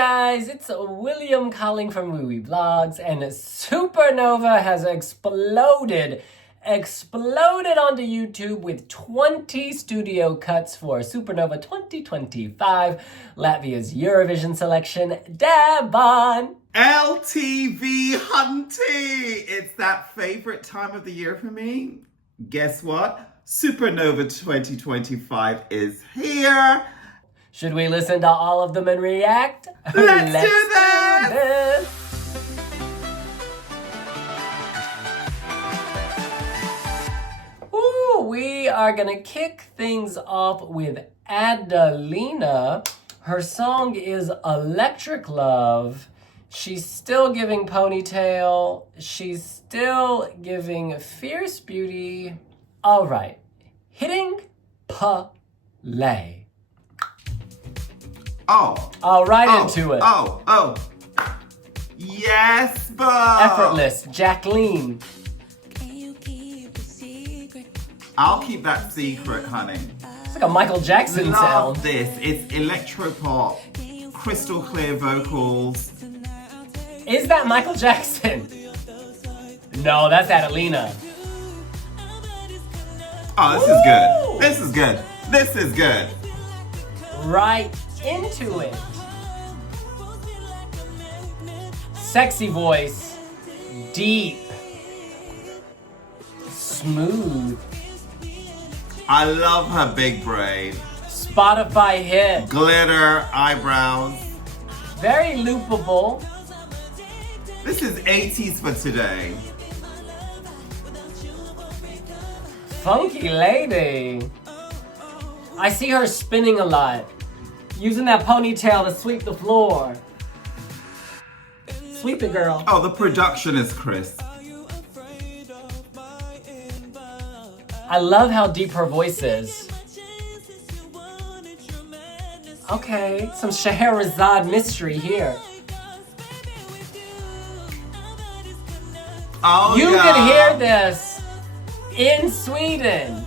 guys, it's William calling from Wooey Vlogs, and Supernova has exploded onto YouTube with 20 studio cuts for Supernova 2025, Latvia's Eurovision selection, Devon. LTV Hunty! It's that favorite time of the year for me. Guess what? Supernova 2025 is here. Should we listen to all of them and react? Let's do this! Ooh, we are gonna kick things off with Adelina. Her song is Electric Love. She's still giving ponytail. She's still giving fierce beauty. All right, hitting play. Oh. Into it. Yes, but Effortless, Jacqueline. I'll keep that secret, honey. It's like a Michael Jackson sound. Love this. It's electropop, crystal clear vocals. Is that Michael Jackson? No, that's Adelina. Oh, this is good. This is good. Right into it. Sexy voice. Deep. Smooth. I love her big braid. Spotify hit. Glitter eyebrows. Very loopable. This is 80s for today. Funky lady. I see her spinning a lot. Using that ponytail to sweep the floor. Sweep it, girl. Oh, the production is crisp. I love how deep her voice is. Okay, some Scheherazade mystery here. Oh, You yeah. could hear this in Sweden.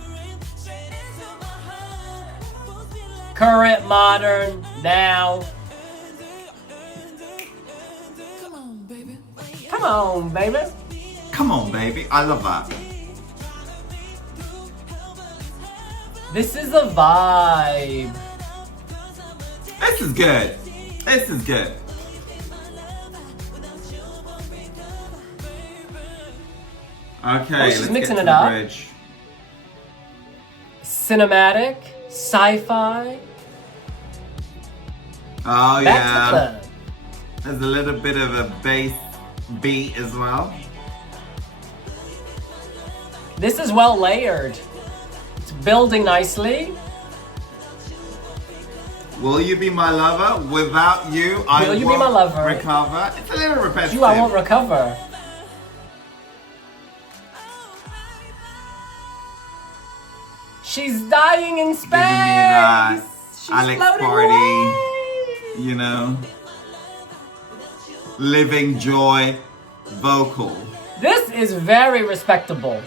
Current, modern, now. Come on, baby. Come on, baby. I love that. This is a vibe. This is good. This is good. Okay, she's let's mixing get it to the up. bridge. Cinematic, sci-fi. Oh, Back yeah. to club. There's a little bit of a bass beat as well. This is well layered. It's building nicely. Will you be my lover? Without you, I Will you be won't my lover? recover. It's a little repetitive. You, I won't recover. She's dying in space. Giving me that She's Alex floating Party, away. you know, living joy vocal. This is very respectable.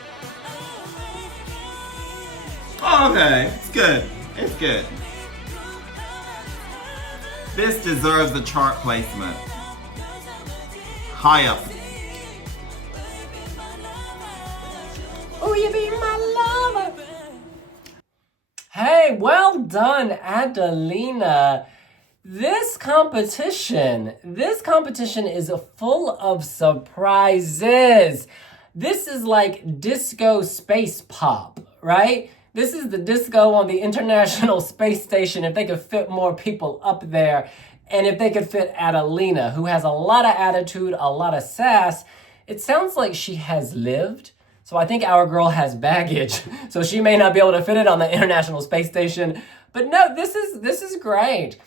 Okay, it's good. It's good. This deserves the chart placement. High up. Oh, you be my lover. Hey, well done, Adelina. This competition is full of surprises. This is like disco space pop, right? This is the disco on the International Space Station if they could fit more people up there. And if they could fit Adelina, who has a lot of attitude, a lot of sass. It sounds like she has lived. So I think our girl has baggage. So she may not be able to fit it on the International Space Station. But no, this is great.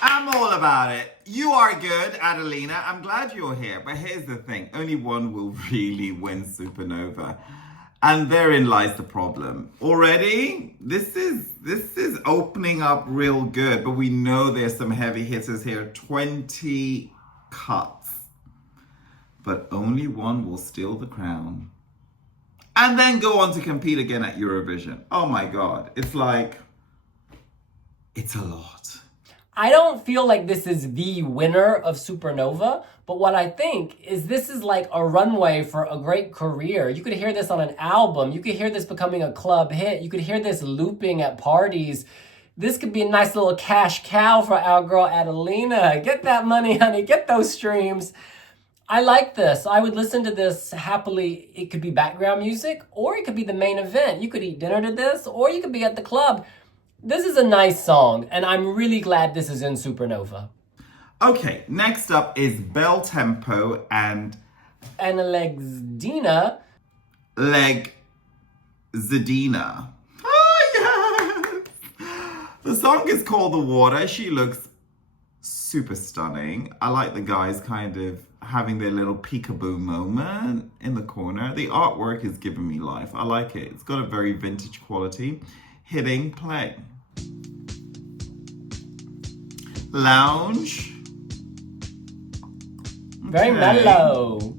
I'm all about it. You are good, Adelina. I'm glad you're here. But here's the thing. Only one will really win Supernova. And therein lies the problem. Already, this is opening up real good. But we know there's some heavy hitters here. 20 cuts. But only one will steal the crown. And then go on to compete again at Eurovision. Oh my God. It's like, it's a lot. I don't feel like this is the winner of Supernova, but what I think is this is like a runway for a great career. You could hear this on an album. You could hear this becoming a club hit. You could hear this looping at parties. This could be a nice little cash cow for our girl Adelina. Get that money, honey. Get those streams. I like this. I would listen to this happily. It could be background music, or it could be the main event. You could eat dinner to this, or you could be at the club. This is a nice song, and I'm really glad this is in Supernova. Okay, next up is Bel Tempo and Legzdina. Legzdina. Oh, yes! The song is called The Water. She looks super stunning. I like the guys kind of having their little peekaboo moment in the corner. The artwork is giving me life. I like it. It's got a very vintage quality. Hitting play. Lounge. Very mellow.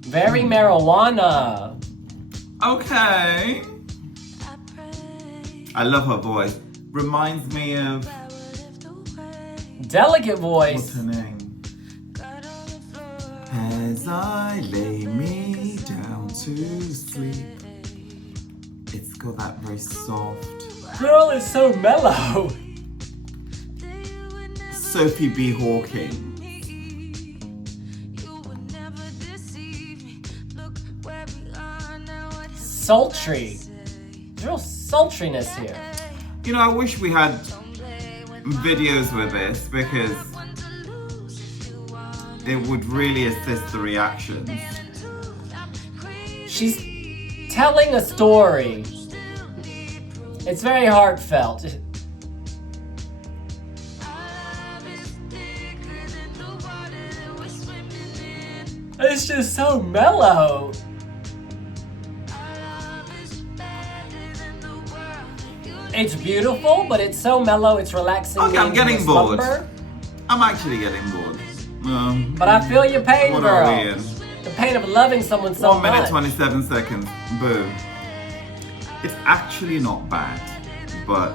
Very marijuana. Okay. I love her voice. Reminds me of... Delicate voice. What's her name? As I lay me down to sleep. It's got that very soft... Girl is so mellow. Sophie B. Hawking. Sultry. Real sultriness here. You know, I wish we had videos with this because it would really assist the reactions. She's telling a story. It's very heartfelt. It's just so mellow. It's beautiful, but it's so mellow, it's relaxing. Okay, I'm getting bored. Slumber. I'm actually getting bored. But I feel your pain, what girl. Are we in? The pain of loving someone so much. 1 minute, 27 seconds. Boo. It's actually not bad, but...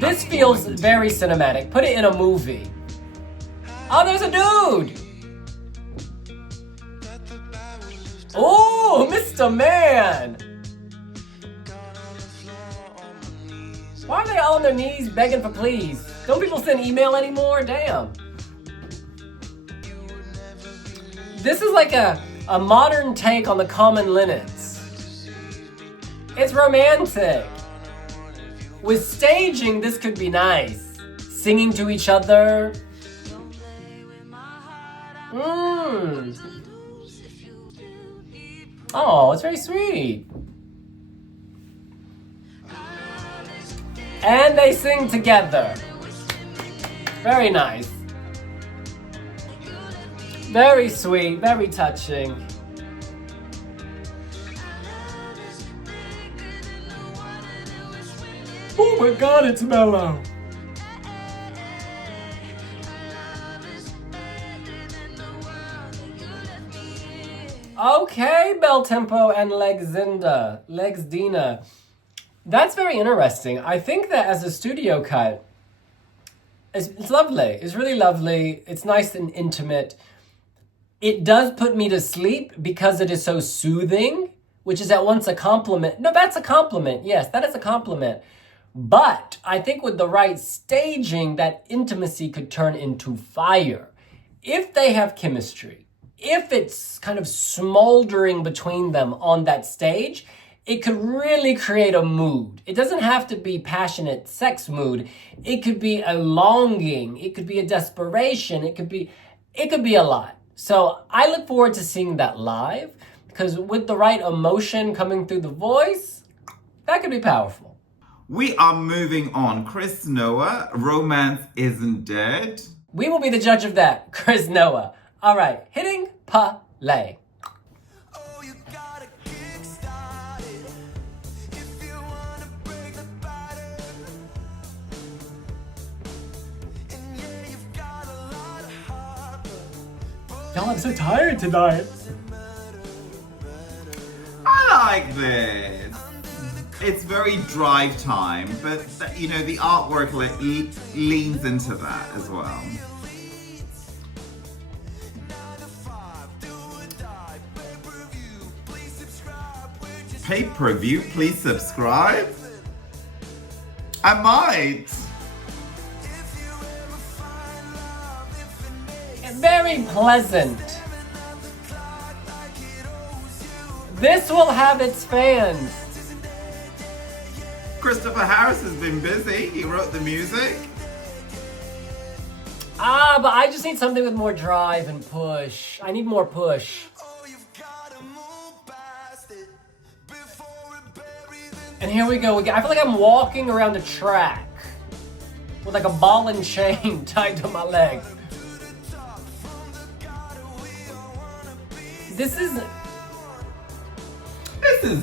This feels very cinematic. Put it in a movie. Oh, there's a dude! Oh, Mr. Man! Why are they all on their knees begging for please? Don't people send email anymore? Damn. This is like a modern take on the common linnets. It's romantic. With staging, this could be nice. Singing to each other. Oh, it's very sweet. And they sing together. Very nice. Very sweet, very touching. Oh my god, it's mellow. Okay, Bel Tempo and Legzdina. That's very interesting. I think that as a studio cut, it's lovely. It's really lovely. It's nice and intimate. It does put me to sleep because it is so soothing, which is at once a compliment. No, that's a compliment. Yes, that is a compliment. But I think with the right staging, that intimacy could turn into fire. If they have chemistry, if it's kind of smoldering between them on that stage, it could really create a mood. It doesn't have to be passionate sex mood. It could be a longing. It could be a desperation. It could be a lot. So I look forward to seeing that live because with the right emotion coming through the voice, that could be powerful. We are moving on. Chris Noah, Romance Isn't Dead. We will be the judge of that, Chris Noah. All right, hitting play. Y'all, I'm so tired tonight. I like this. It's very drive time, but you know, the artwork leans into that as well. Pay-per-view, please subscribe. I might. Very pleasant. This will have its fans. Christopher Harris has been busy. He wrote the music. But I just need something with more drive and push. I need more push. And here we go again. I feel like I'm walking around the track with like a ball and chain tied to my leg. This is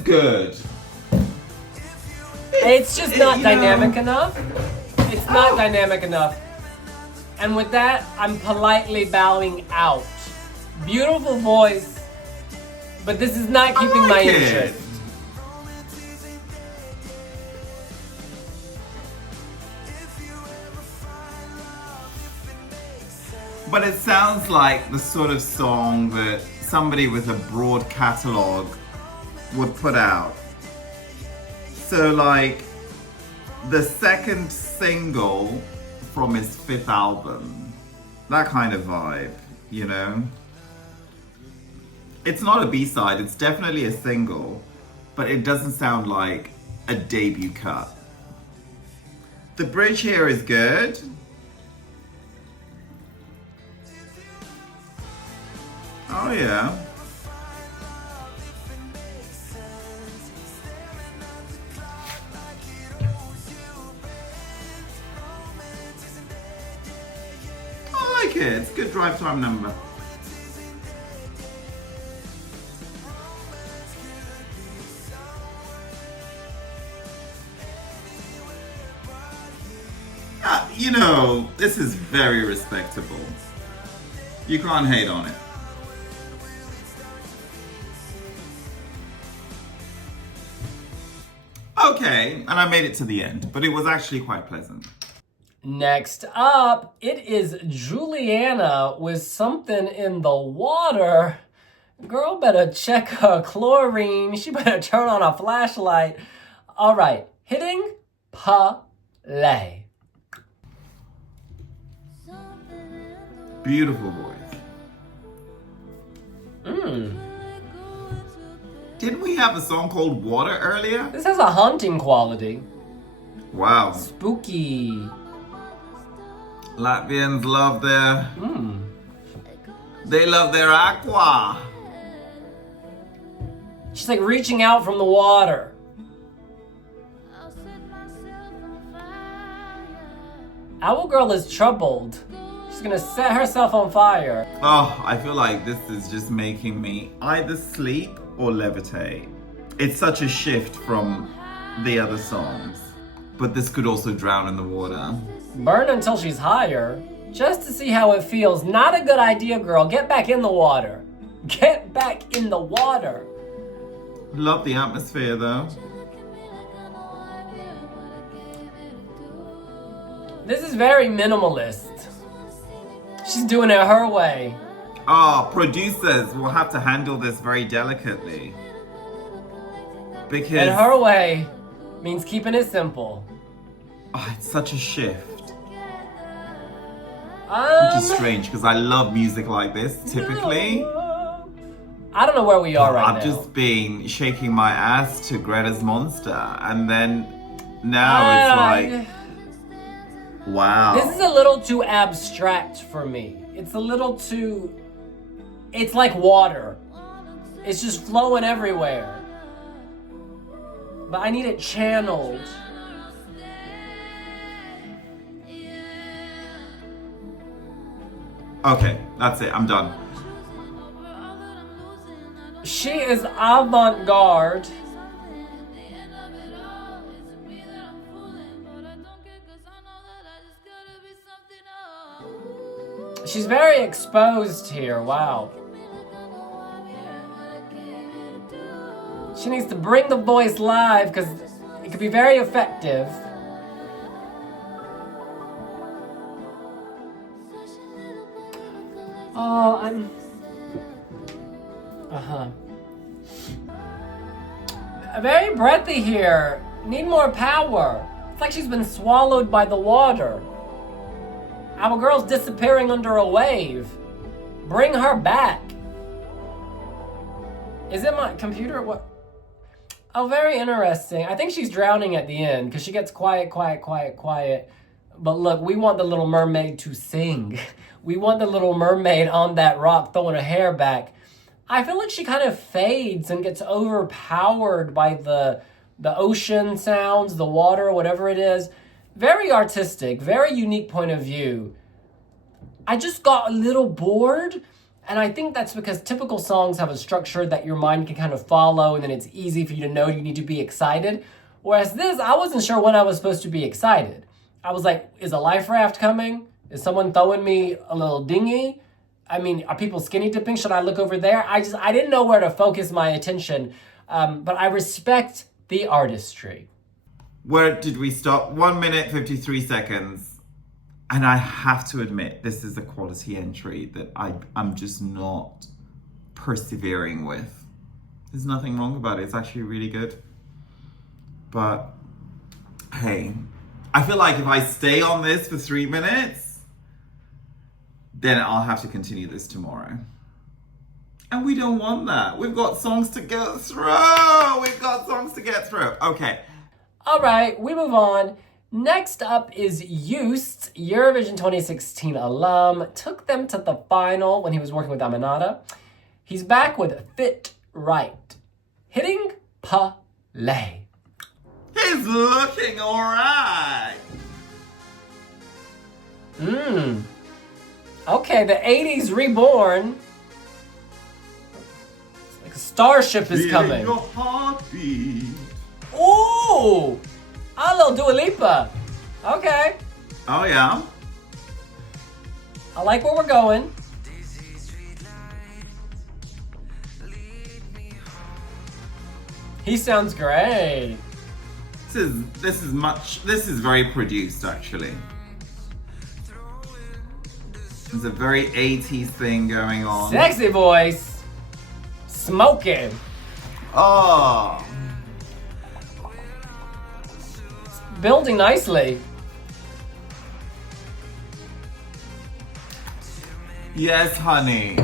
good. It's just not dynamic enough. It's not dynamic enough. And with that, I'm politely bowing out. Beautiful voice, but this is not keeping my interest. But it sounds like the sort of song that somebody with a broad catalogue would put out. So like the second single from his 5th album, that kind of vibe, you know? It's not a B-side, it's definitely a single, but it doesn't sound like a debut cut. The bridge here is good. Oh yeah. I like it. It's a good drive time number. You know, this is very respectable. You can't hate on it. Okay, and I made it to the end, but it was actually quite pleasant. Next up, it is JULIANNA with Something in the Water. Girl better check her chlorine. She better turn on a flashlight. All right, hitting play. Beautiful voice. Didn't we have a song called Water earlier? This has a haunting quality. Wow. Spooky. Latvians love their... They love their aqua. She's like reaching out from the water. Owl Girl is troubled. She's gonna set herself on fire. Oh, I feel like this is just making me either sleep or levitate. It's such a shift from the other songs. But this could also drown in the water. Burn until she's higher, just to see how it feels. Not a good idea, girl. Get back in the water. Get back in the water. Love the atmosphere though. This is very minimalist. She's doing it her way. Producers will have to handle this very delicately. Because... And her way means keeping it simple. It's such a shift. Which is strange, because I love music like this, typically. I don't know where we are right now. I've just been shaking my ass to Greta's Monster, and then now it's like... Wow. This is a little too abstract for me. It's a little too... It's like water. It's just flowing everywhere. But I need it channeled. Okay, that's it. I'm done. She is avant-garde. She's very exposed here, wow. She needs to bring the voice live because could be very effective. Oh, I'm... Very breathy here. Need more power. It's like she's been swallowed by the water. Our girl's disappearing under a wave. Bring her back. Is it my computer or what? Oh, very interesting. I think she's drowning at the end because she gets quiet. But look, we want the Little Mermaid to sing. We want the Little Mermaid on that rock throwing her hair back. I feel like she kind of fades and gets overpowered by the ocean sounds, the water, whatever it is. Very artistic, very unique point of view. I just got a little bored, and I think that's because typical songs have a structure that your mind can kind of follow, and then it's easy for you to know you need to be excited. Whereas this, I wasn't sure when I was supposed to be excited. I was like, is a life raft coming? Is someone throwing me a little dinghy? I mean, are people skinny dipping? Should I look over there? I didn't know where to focus my attention, but I respect the artistry. Where did we stop? 1 minute, 53 seconds. And I have to admit, this is a quality entry that I'm just not persevering with. There's nothing wrong about it. It's actually really good. But, hey, I feel like if I stay on this for 3 minutes, then I'll have to continue this tomorrow. And we don't want that. We've got songs to get through. Okay. All right, we move on. Next up is Used, Eurovision 2016 alum. Took them to the final when he was working with Aminata. He's back with Fit Right. Hitting PALÚ. He's looking all right. Okay, the 80s reborn. It's like a starship is coming. Your heartbeat. Ooh! A little Dua Lipa. Okay. Oh, yeah? I like where we're going. He sounds great. This is very produced, actually. There's a very 80s thing going on. Sexy voice. Smoking. Oh. Building nicely. Yes, honey.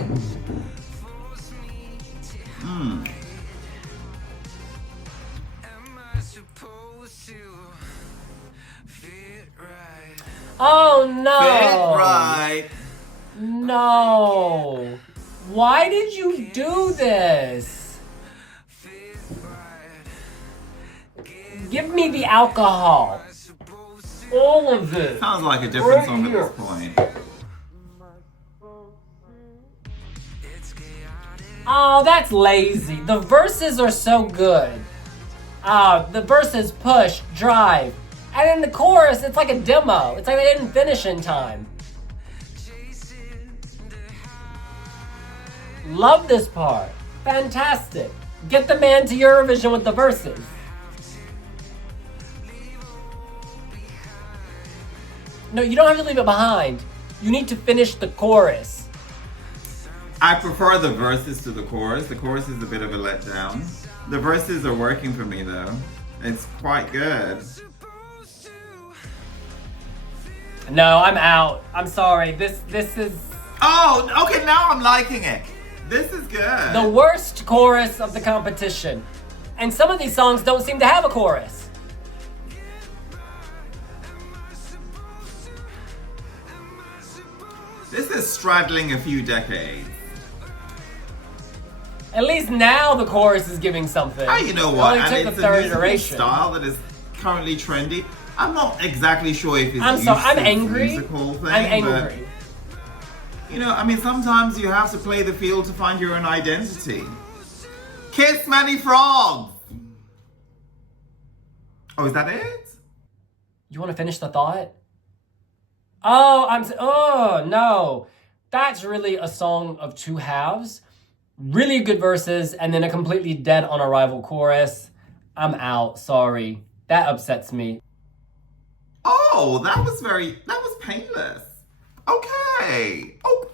Oh no. Fit right. No. Why did you do this? Give me the alcohol. All of it. Sounds like a different Right song here. at this point. Oh, that's lazy. The verses are so good. The verses push, drive. And then the chorus, it's like a demo. It's like they didn't finish in time. Love this part. Fantastic. Get the man to Eurovision with the verses. No, you don't have to leave it behind. You need to finish the chorus. I prefer the verses to the chorus. The chorus is a bit of a letdown. The verses are working for me though. It's quite good. No, I'm out. I'm sorry. This is Oh, okay, now I'm liking it. This is good. the worst chorus of the competition. And some of these songs don't seem to have a chorus. This is straddling a few decades. At least now the chorus is giving something. Oh, you know It what? only And took it's the third a musical iteration. style that is currently trendy. I'm not exactly sure if it's I'm sorry. I'm used as a angry. musical thing, I'm angry. But, you know, I mean, sometimes you have to play the field to find your own identity. Kiss many frogs. Oh, is that it? You want to finish the thought? Oh no. That's really a song of two halves. Really good verses and then a completely dead on arrival chorus. I'm out. Sorry. That upsets me. Oh, that was painless. Okay. Oh,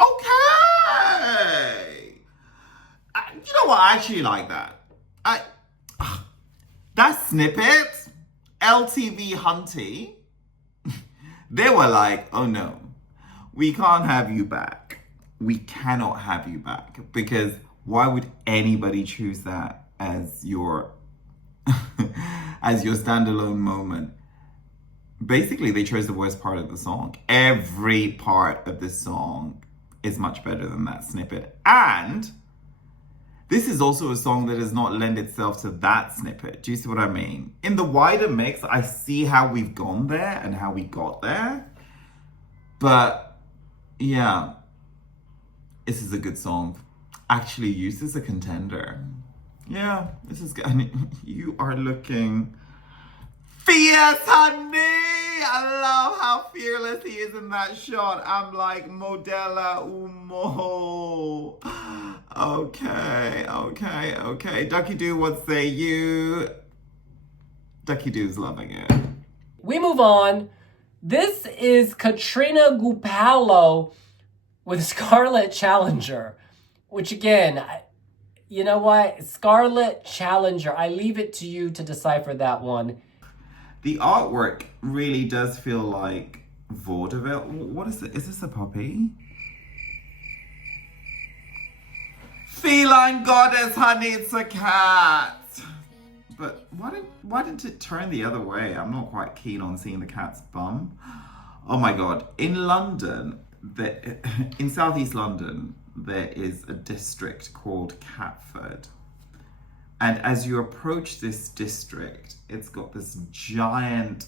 okay. You know what? I actually like that. That snippet, LTV Hunty, they were like, oh no, we can't have you back. We cannot have you back, because why would anybody choose that as your as your standalone moment? Basically, they chose the worst part of the song. Every part of the song is much better than that snippet. And this is also a song that does not lend itself to that snippet. Do you see what I mean? In the wider mix, I see how we've gone there and how we got there. But yeah, this is a good song. Actually used as a contender. Yeah, this is good. You are looking fierce, honey. I love how fearless he is in that shot. I'm like, modella umo. Okay. Ducky Doo, what say you? Ducky Doo's loving it. We move on. This is Katrina Gupalo with Scarlett Challenger, which again, you know what? Scarlett Challenger, I leave it to you to decipher that one. The artwork really does feel like vaudeville. What is it? Is this a puppy? Feline goddess, honey, it's a cat. But why didn't it turn the other way? I'm not quite keen on seeing the cat's bum. Oh my God. In London, in Southeast London, there is a district called Catford. And as you approach this district, it's got this giant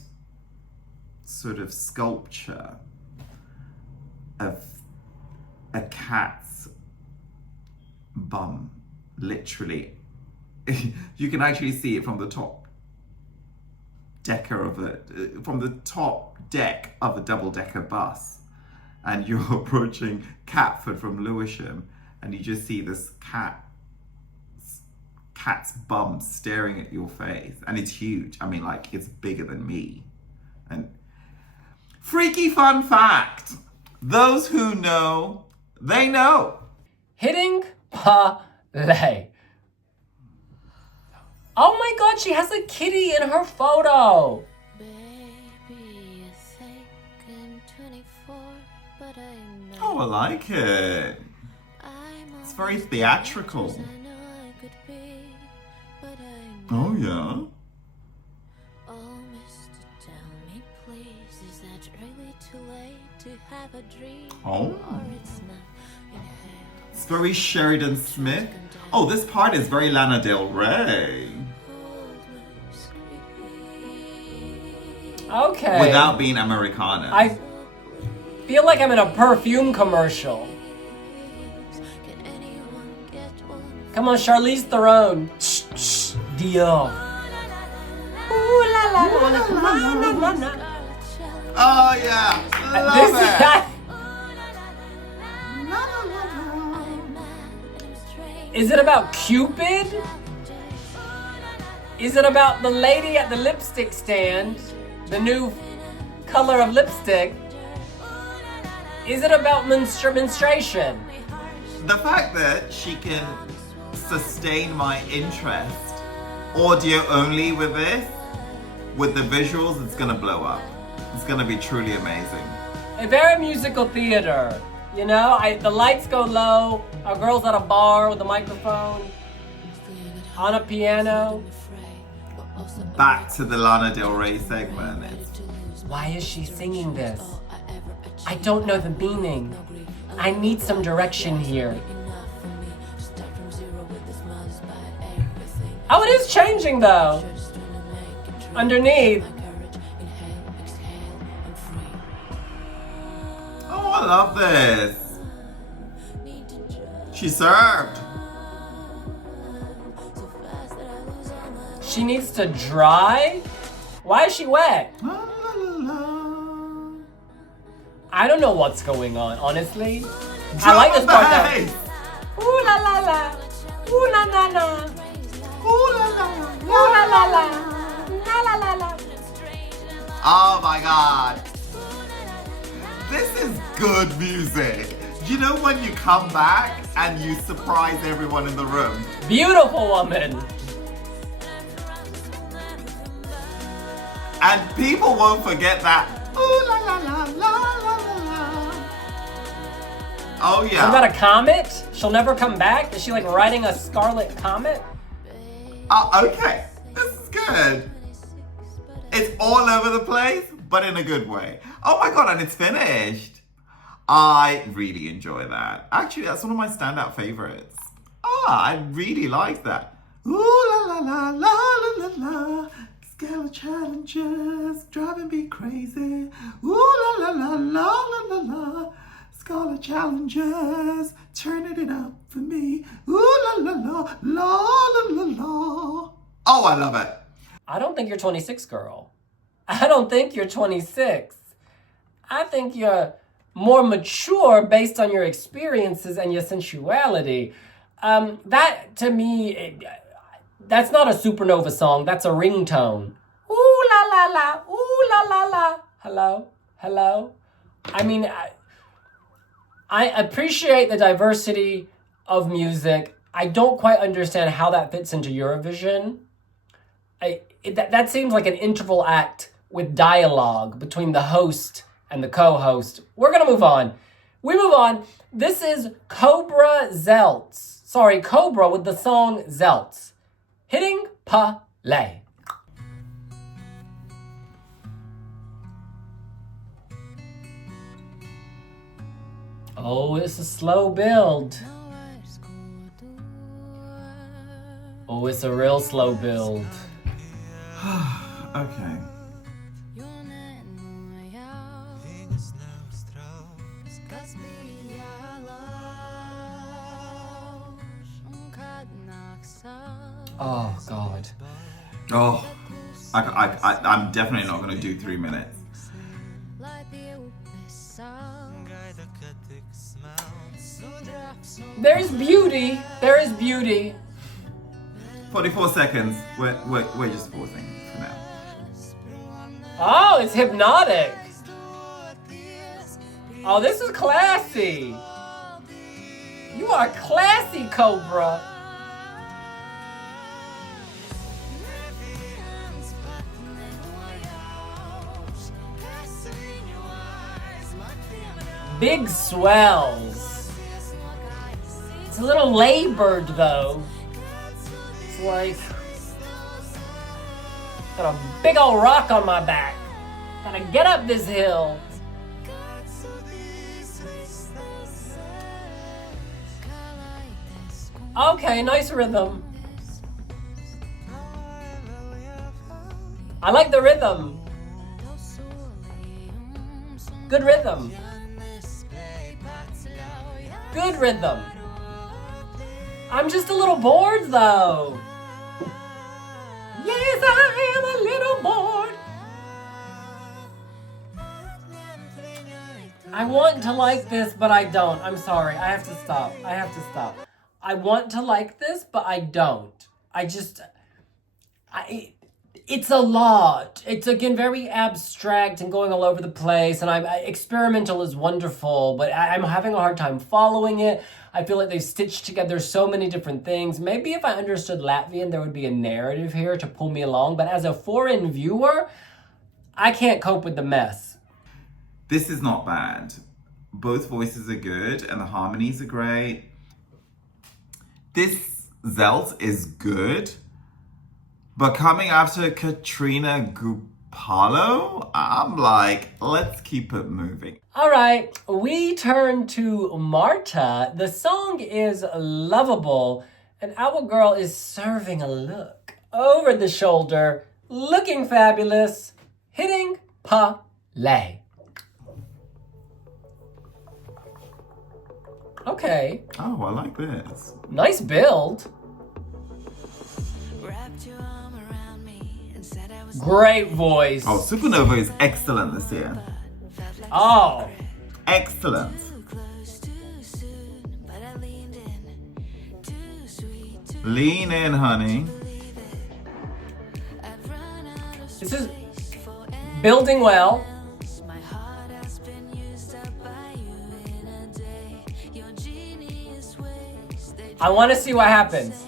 sort of sculpture of a cat's bum, literally. You can actually see it from the top deck of a double-decker bus. And you're approaching Catford from Lewisham, and you just see this cat's bum staring at your face, and it's huge. I mean, like, it's bigger than me. And freaky fun fact, those who know, they know. Hitting Palais. Oh my God, she has a kitty in her photo. Oh, I like it. It's very theatrical. Oh, yeah. Oh, mister, tell me, please, is that really too late to have a dream? Oh. Or it's not in It's very Sheridan Smith. Oh, this part is very Lana Del Rey. Okay. Without being Americana. I feel like I'm in a perfume commercial. Come on, Charlize Theron. Dior. Ooh la la la la la la la. Oh yeah, love it. Is it about Cupid? Is it about the lady at the lipstick stand? The new color of lipstick? Is it about menstruation? The fact that she can sustain my interest audio only with this, with the visuals, it's gonna blow up. It's gonna be truly amazing. A very musical theater. You know, the lights go low, a girl's at a bar with a microphone, on a piano. Back to the Lana Del Rey segment. Why is she singing this? I don't know the meaning. I need some direction here. Oh, it is changing though. Underneath. Oh, I love this. She served. She needs to dry? Why is she wet? La, la, la, la. I don't know what's going on, honestly. I Drop like this the part though. bass. Ooh la la la. Ooh la la la. Ooh, la, la, la, Ooh la la la. La la la la. Oh my God. This is good music. You know when you come back and you surprise everyone in the room? Beautiful woman. And people won't forget that. Ooh la la la la la la. Oh yeah. What about a comet? She'll never come back? Is she like riding a Scarlett comet? Okay. This is good. It's all over the place, but in a good way. Oh my God, and it's finished. I really enjoy that. Actually, that's one of my standout favorites. I really like that. Ooh la la la la la la la. Scale challenges driving me crazy. Ooh la la la la la la la. Scholar challenges turning it up for me. Ooh la la la la la la la. Oh, I love it. I don't think you're 26, girl. I don't think you're 26. I think you're more mature based on your experiences and your sensuality. That, to me, that's not a Supernova song. That's a ringtone. Ooh la la la, ooh la la la. Hello, hello. I mean, I appreciate the diversity of music. I don't quite understand how that fits into Eurovision. That seems like an interval act with dialogue between the host and the co-host. We're gonna move on. We move on. This is KoBra Zelts. Sorry, KoBra with the song Zelts. Hitting play. Oh, it's a slow build. Oh, it's a real slow build. Okay. Oh, God. Oh, I'm definitely not going to do 3 minutes. There's beauty. There is beauty. 44 seconds. We're just pausing for now. Oh, it's hypnotic. Oh, this is classy. You are classy, KoBra. Big swells. It's a little labored though. It's like got a big old rock on my back. Gotta get up this hill. Okay, nice rhythm. I like the rhythm. Good rhythm. Good rhythm. I'm just a little bored though. Yes, I am a little bored. I want to like this, but I don't. I'm sorry. I have to stop. I want to like this, but I don't. It's a lot. It's, again, very abstract and going all over the place. And experimental is wonderful, but I'm having a hard time following it. I feel like they've stitched together so many different things. Maybe if I understood Latvian, there would be a narrative here to pull me along. But as a foreign viewer, I can't cope with the mess. This is not bad. Both voices are good and the harmonies are great. This Zelts is good. But coming after Katrīna Gupalo, I'm like, let's keep it moving. All right, we turn to Marta. The song is Lovable, and our girl is serving a look over the shoulder, looking fabulous, hitting play. Okay. Oh, I like this. Nice build. Great voice. Oh, Supernova is excellent this year. Oh. Excellent. Lean in, honey. Building well. My heart has been used up by you in a day. Your genius ways, they I want to see what happens.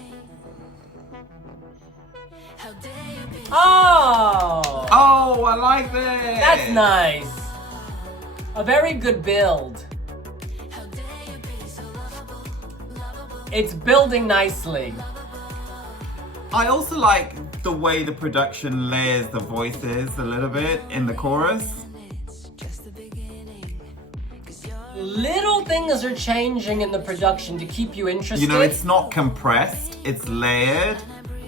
how dare you be Oh! Oh, I like this. That's nice. A very good build. how dare you be so lovable. It's building nicely. I also like the way the production layers the voices a little bit in the chorus. It's just the beginning. 'Cause you're Little things are changing in the production to keep you interested. You know, it's not compressed, it's layered,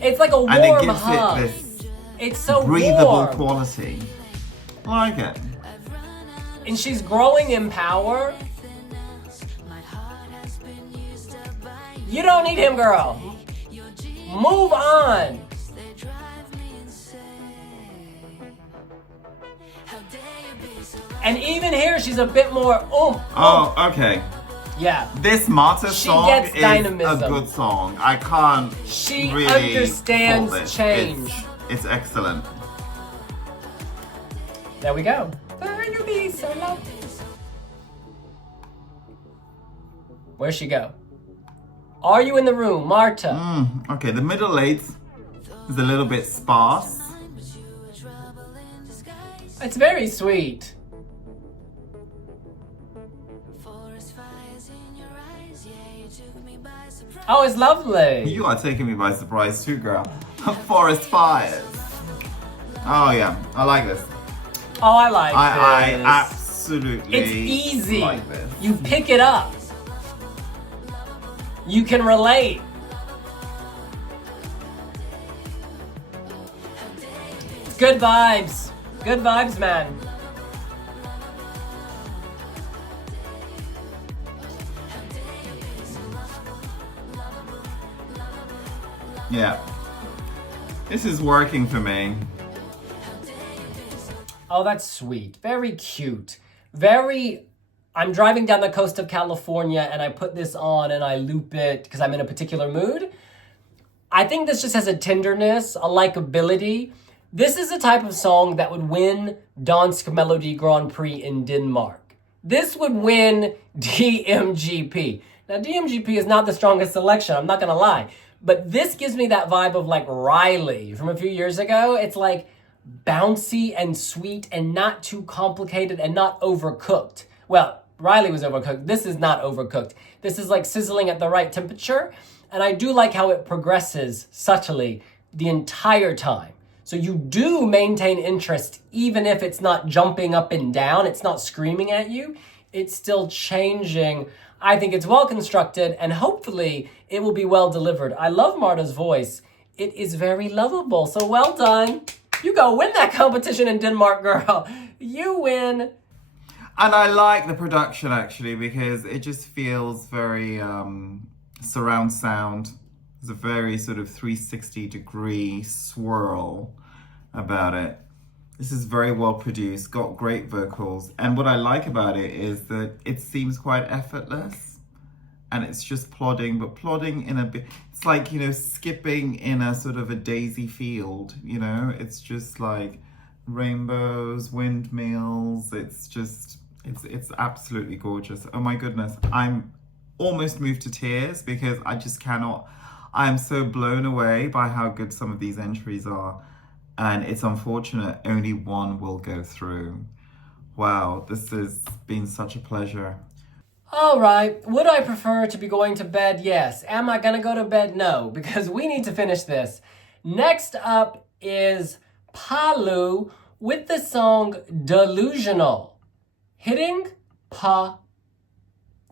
It's like a and it warm gives hug. it this It's so breathable warm. quality. I like it. And she's growing in power. my heart has been used up by you. You don't need him, girl. Your genius, Move on. they drive me insane. How dare you be so And even here, she's a bit more oomph. Oh, okay. Yeah. This Marta She song gets is dynamism. a good song. I can't She really understands fault it. change. It's excellent. There we go. Where you be so low? Where'd she go? Are you in the room, Marta? Okay, the middle eight is a little bit sparse. but you were trouble in disguise. It's very sweet. Forest fires in your eyes, yeah, you took me by surprise. Oh, it's lovely. You are taking me by surprise too, girl. Forest fires. Oh yeah, I like this. Oh, I like I this. absolutely It's easy. like this. You pick it up. You can relate. Good vibes. Good vibes, man. Yeah. This is working for me. Oh, that's sweet. Very cute. Very. I'm driving down the coast of California and I put this on and I loop it because I'm in a particular mood. I think this just has a tenderness, a likability. This is the type of song that would win Dansk Melodi Grand Prix in Denmark. This would win DMGP. Now, DMGP is not the strongest selection, I'm not gonna lie. But this gives me that vibe of like Riley from a few years ago. It's like bouncy and sweet and not too complicated and not overcooked. Well, Riley was overcooked. This is not overcooked. This is like sizzling at the right temperature. And I do like how it progresses subtly the entire time. So you do maintain interest even if it's not jumping up and down. It's not screaming at you. It's still changing. I think it's well constructed and hopefully it will be well delivered. I love Marta's voice. It is very lovable. So well done. You go win that competition in Denmark, girl. You win. And I like the production actually because it just feels very surround sound. There's a very sort of 360-degree swirl about it. This is very well produced, got great vocals. And what I like about it is that it seems quite effortless. And it's just plodding, but plodding in a bit, it's like, you know, skipping in a sort of a daisy field, you know? It's just like rainbows, windmills. It's just, it's absolutely gorgeous. Oh my goodness. I'm almost moved to tears because I just cannot, I'm so blown away by how good some of these entries are. And it's unfortunate only one will go through. Wow, this has been such a pleasure. All right. Would I prefer to be going to bed? Yes. Am I going to go to bed? No, because we need to finish this. Next up is PALÚ with the song Delusional. Hitting pa.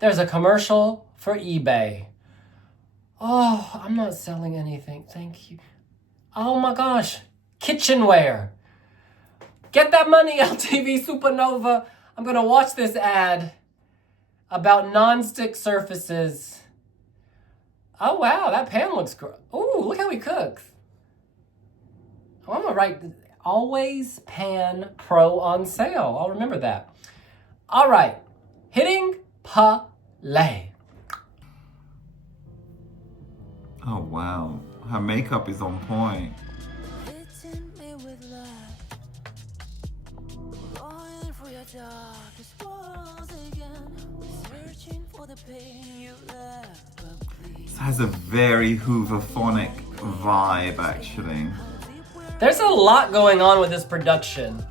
There's a commercial for eBay. Oh, I'm not selling anything. Thank you. Oh my gosh. Kitchenware. Get that money, LTV Supernova. I'm going to watch this ad about non-stick surfaces. Oh, wow, that pan looks great. Ooh, look how he cooks. Oh, I'm gonna write always pan pro on sale. I'll remember that. All right, hitting PALÚ. Oh wow, her makeup is on point. Hitting me with love. darkest walls again, searching for the pain you left, but please. This has a very Hooverphonic vibe, actually. There's a lot going on with this production.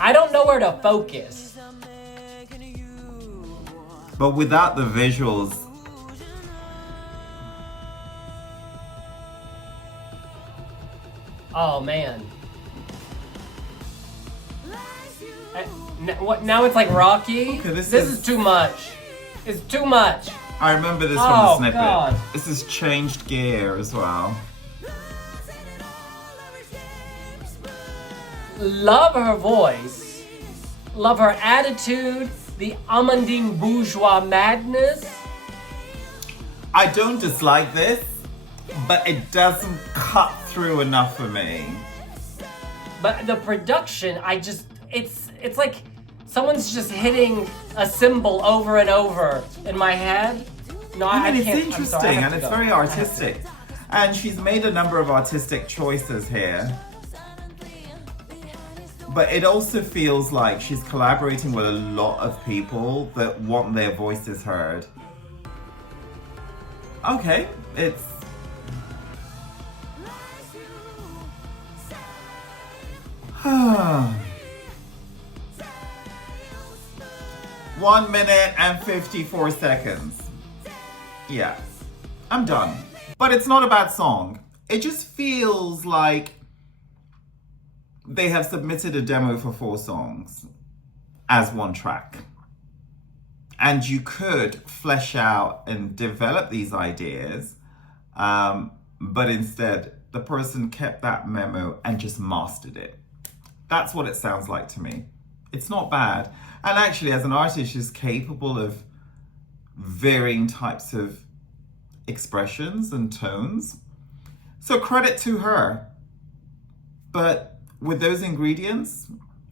I don't know where to focus. But without the visuals, oh man. What now? It's like Rocky. Okay, this is too much. It's too much. I remember this from the snippet. God. This has changed gear as well. Love her voice. Love her attitude. The Amandine bourgeois madness. I don't dislike this, but it doesn't cut through enough for me. But the production, it's like someone's just hitting a cymbal over and over in my head. No, I It's can't. interesting, I'm sorry, I have and to it's go. very artistic. And she's made a number of artistic choices here. But it also feels like she's collaborating with a lot of people that want their voices heard. Okay, it's... One minute and 54 seconds. Yeah, I'm done. But it's not a bad song. It just feels like they have submitted a demo for 4 songs as one track. And you could flesh out and develop these ideas, but instead the person kept that memo and just mastered it. That's what it sounds like to me. It's not bad. And actually, as an artist, she's capable of varying types of expressions and tones. So credit to her. But with those ingredients,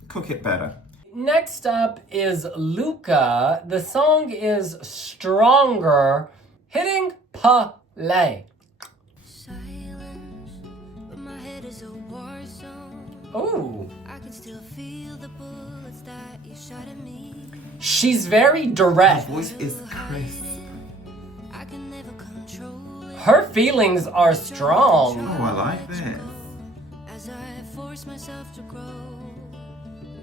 cook it better. Next up is LUKA. The song is Stronger, hitting PALÚ. Silence, but my head is a war zone. Ooh. I can still feel the bullets that you shot at me. She's very direct. Her voice is crisp. I can never control it. Her feelings are strong. Oh, I like this. As I force myself to grow,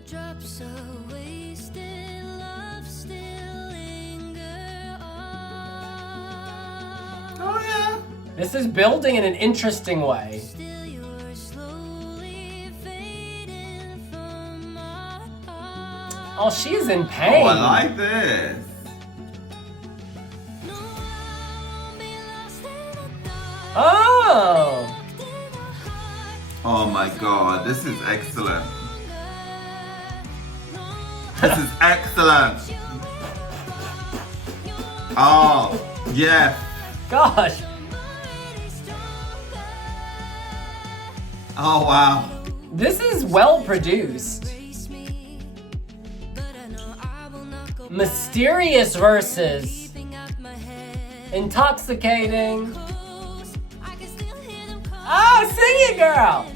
drops of wasted love still linger on. Oh, yeah. This is building in an interesting way. Still you're slowly fading from my heart. Oh, she is in pain. Oh, I like this. No, I won't be lost in the dark. Oh. Oh my god, this is excellent. This is excellent. Oh, yes. Gosh. Oh, wow. This is well produced. Mysterious verses. Intoxicating. Oh, sing it, girl.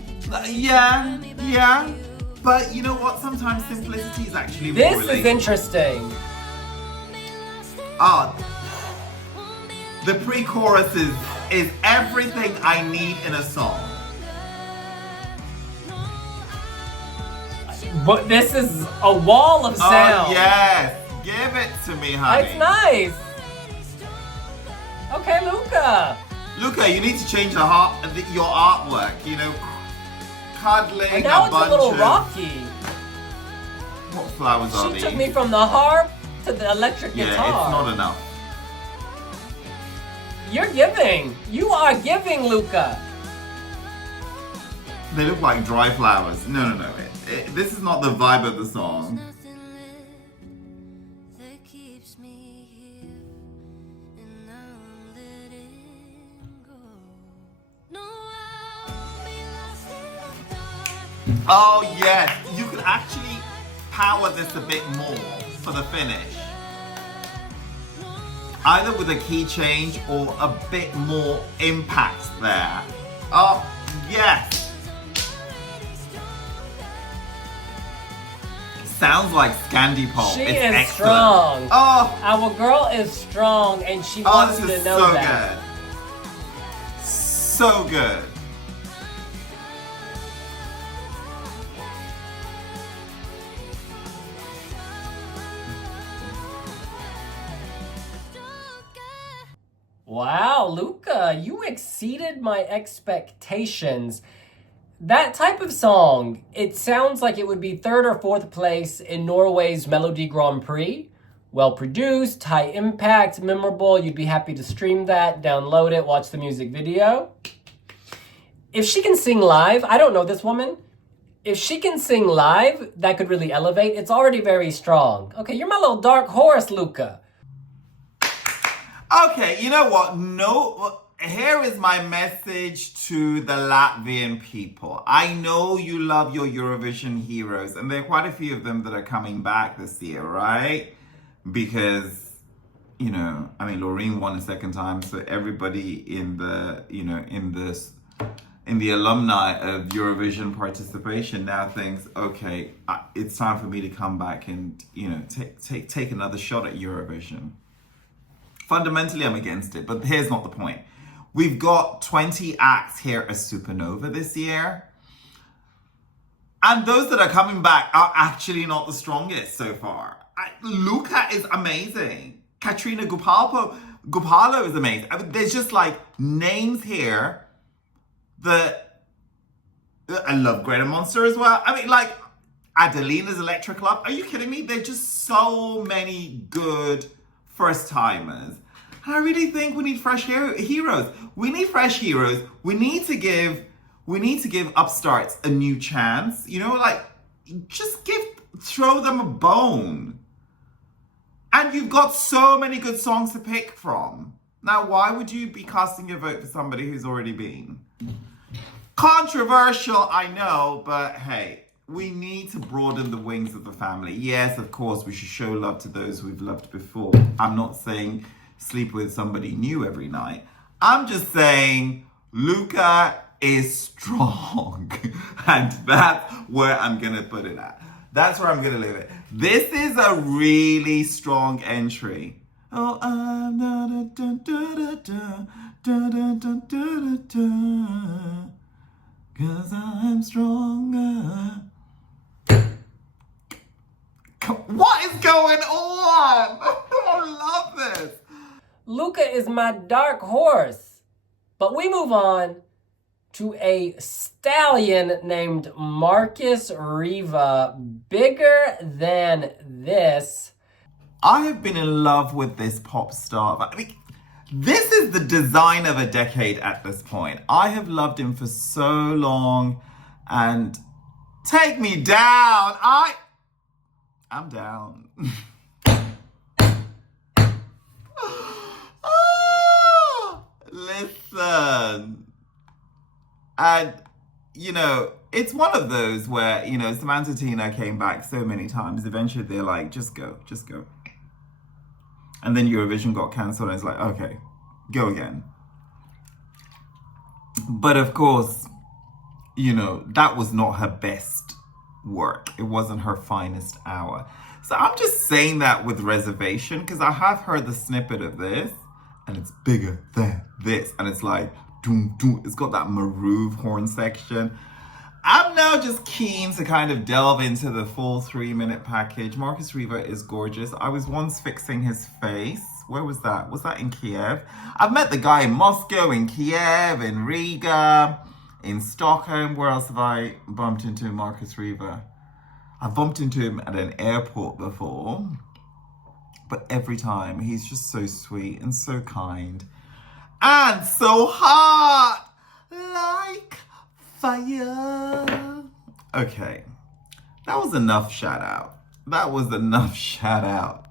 Yeah. But you know what? Sometimes simplicity is actually more This is relatable. interesting. The pre-chorus is everything I need in a song. But this is a wall of sound. Oh, yes. Give it to me, honey. It's nice. Okay, LUKA. LUKA, you need to change your artwork, you know, cuddling And now a it's bunch a little of... rocky. What flowers are She these? took me from the harp to the electric Yeah, guitar. it's not enough. You're giving. You are giving, LUKA. They look like dry flowers. No. This is not the vibe of the song. Nothing left that keeps me here, and I'm letting go. No, I won't be lost in the dark. Oh, yes. You could actually power this a bit more for the finish. Either with a key change or a bit more impact there. Oh, yes. sounds like Scandi Pop. She it's is excellent. strong. Oh, Our girl is strong, and she oh, wants this you is to know so that. good. So good. Wow, LUKA, you exceeded my expectations. That type of song, it sounds like it would be third or fourth place in Norway's Melodi Grand Prix. Well produced, high impact, memorable. You'd be happy to stream that, download it, watch the music video. If she can sing live, I don't know this woman. If she can sing live, that could really elevate. It's already very strong. Okay, you're my little dark horse, LUKA. Okay, you know what? No, here is my message to the Latvian people. I know you love your Eurovision heroes, and there are quite a few of them that are coming back this year, right? Because, you know, I mean, Loreen won a second time, so everybody in the, you know, in the alumni of Eurovision participation now thinks, okay, it's time for me to come back and, you know, take another shot at Eurovision. Fundamentally, I'm against it, but here's not the point. We've got 20 acts here at Supernova this year. And those that are coming back are actually not the strongest so far. LUKA is amazing. Katrīna Gupalo is amazing. I mean, there's just like names here that I love. Grēta Monster as well. I mean, like Adelina's Electric Club. Are you kidding me? There's just so many good first timers. And I really think we need fresh heroes. We need fresh heroes. We need to give upstarts a new chance. You know, like just throw them a bone. And you've got so many good songs to pick from. Now, why would you be casting your vote for somebody who's already been? Controversial, I know, but hey, we need to broaden the wings of the family. Yes, of course, we should show love to those we've loved before. I'm not saying sleep with somebody new every night. I'm just saying LUKA is strong. And that's where I'm going to put it at. That's where I'm going to leave it. This is a really strong entry. Oh, I'm not a da-da-da-da-da-da-da-da-da, 'cause I'm stronger. What is going on? I love this. LUKA is my dark horse. But we move on to a stallion named Markus Riva. Bigger than this. I have been in love with this pop star. I mean, this is the design of a decade at this point. I have loved him for so long. And take me down. I'm down. Listen. And, you know, it's one of those where, you know, Samantha Tina came back so many times. Eventually they're like, just go. And then Eurovision got cancelled and it's like, okay, go again. But of course, you know, that was not her best work. It wasn't her finest hour. So I'm just saying that with reservation because I have heard the snippet of this and it's bigger than this. And it's like, doom, doom. It's got that Maroov horn section. I'm now just keen to kind of delve into the full 3-minute package. Markus Riva is gorgeous. I was once fixing his face. Where was that? Was that in Kiev? I've met the guy in Moscow, in Kiev, in Riga, in Stockholm. Where else have I bumped into Markus Riva? I've bumped into him at an airport before. But every time, he's just so sweet and so kind. And so hot! Like fire. Okay. That was enough shout out.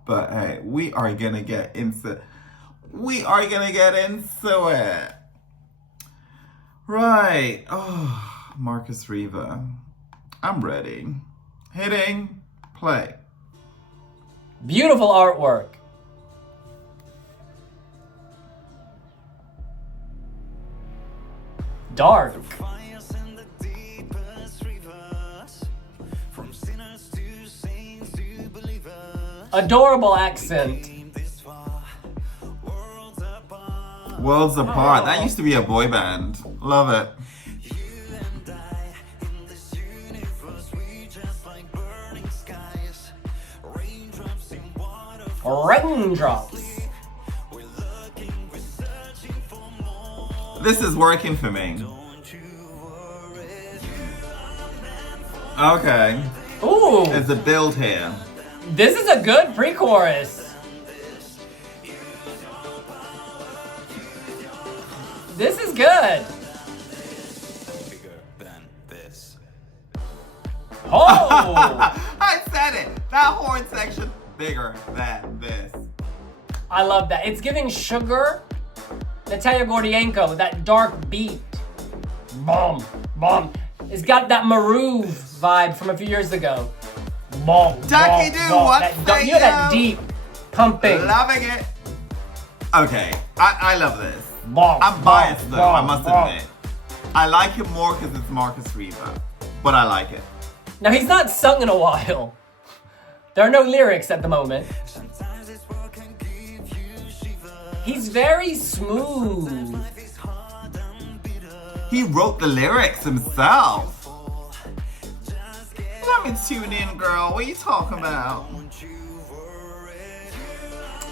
But hey, we are gonna get into it. Right. Oh, Markus Riva. I'm ready. Hitting play. Beautiful artwork. Dark. Adorable accent. Worlds Apart. That used to be a boy band. Love it. Raindrops. This is working for me. Okay. Ooh. There's a build here. This is a good pre-chorus. This is good. Bigger than this. Oh. I said it. That horn section, bigger than this. I love that. It's giving Sugar, Natalia Gordienko, that dark beat. Boom, boom. It's got that Maroon vibe from a few years ago. Boom, Ducky boom, Doo, boom. what That, you know that deep pumping. Loving it. Okay, I love this. Boom, I'm biased though, I boom, must boom. admit. I like it more because it's Markus Riva, but I like it. Now, he's not sung in a while. There are no lyrics at the moment. He's very smooth. He wrote the lyrics himself. Let me tune in, girl. What are you talking about?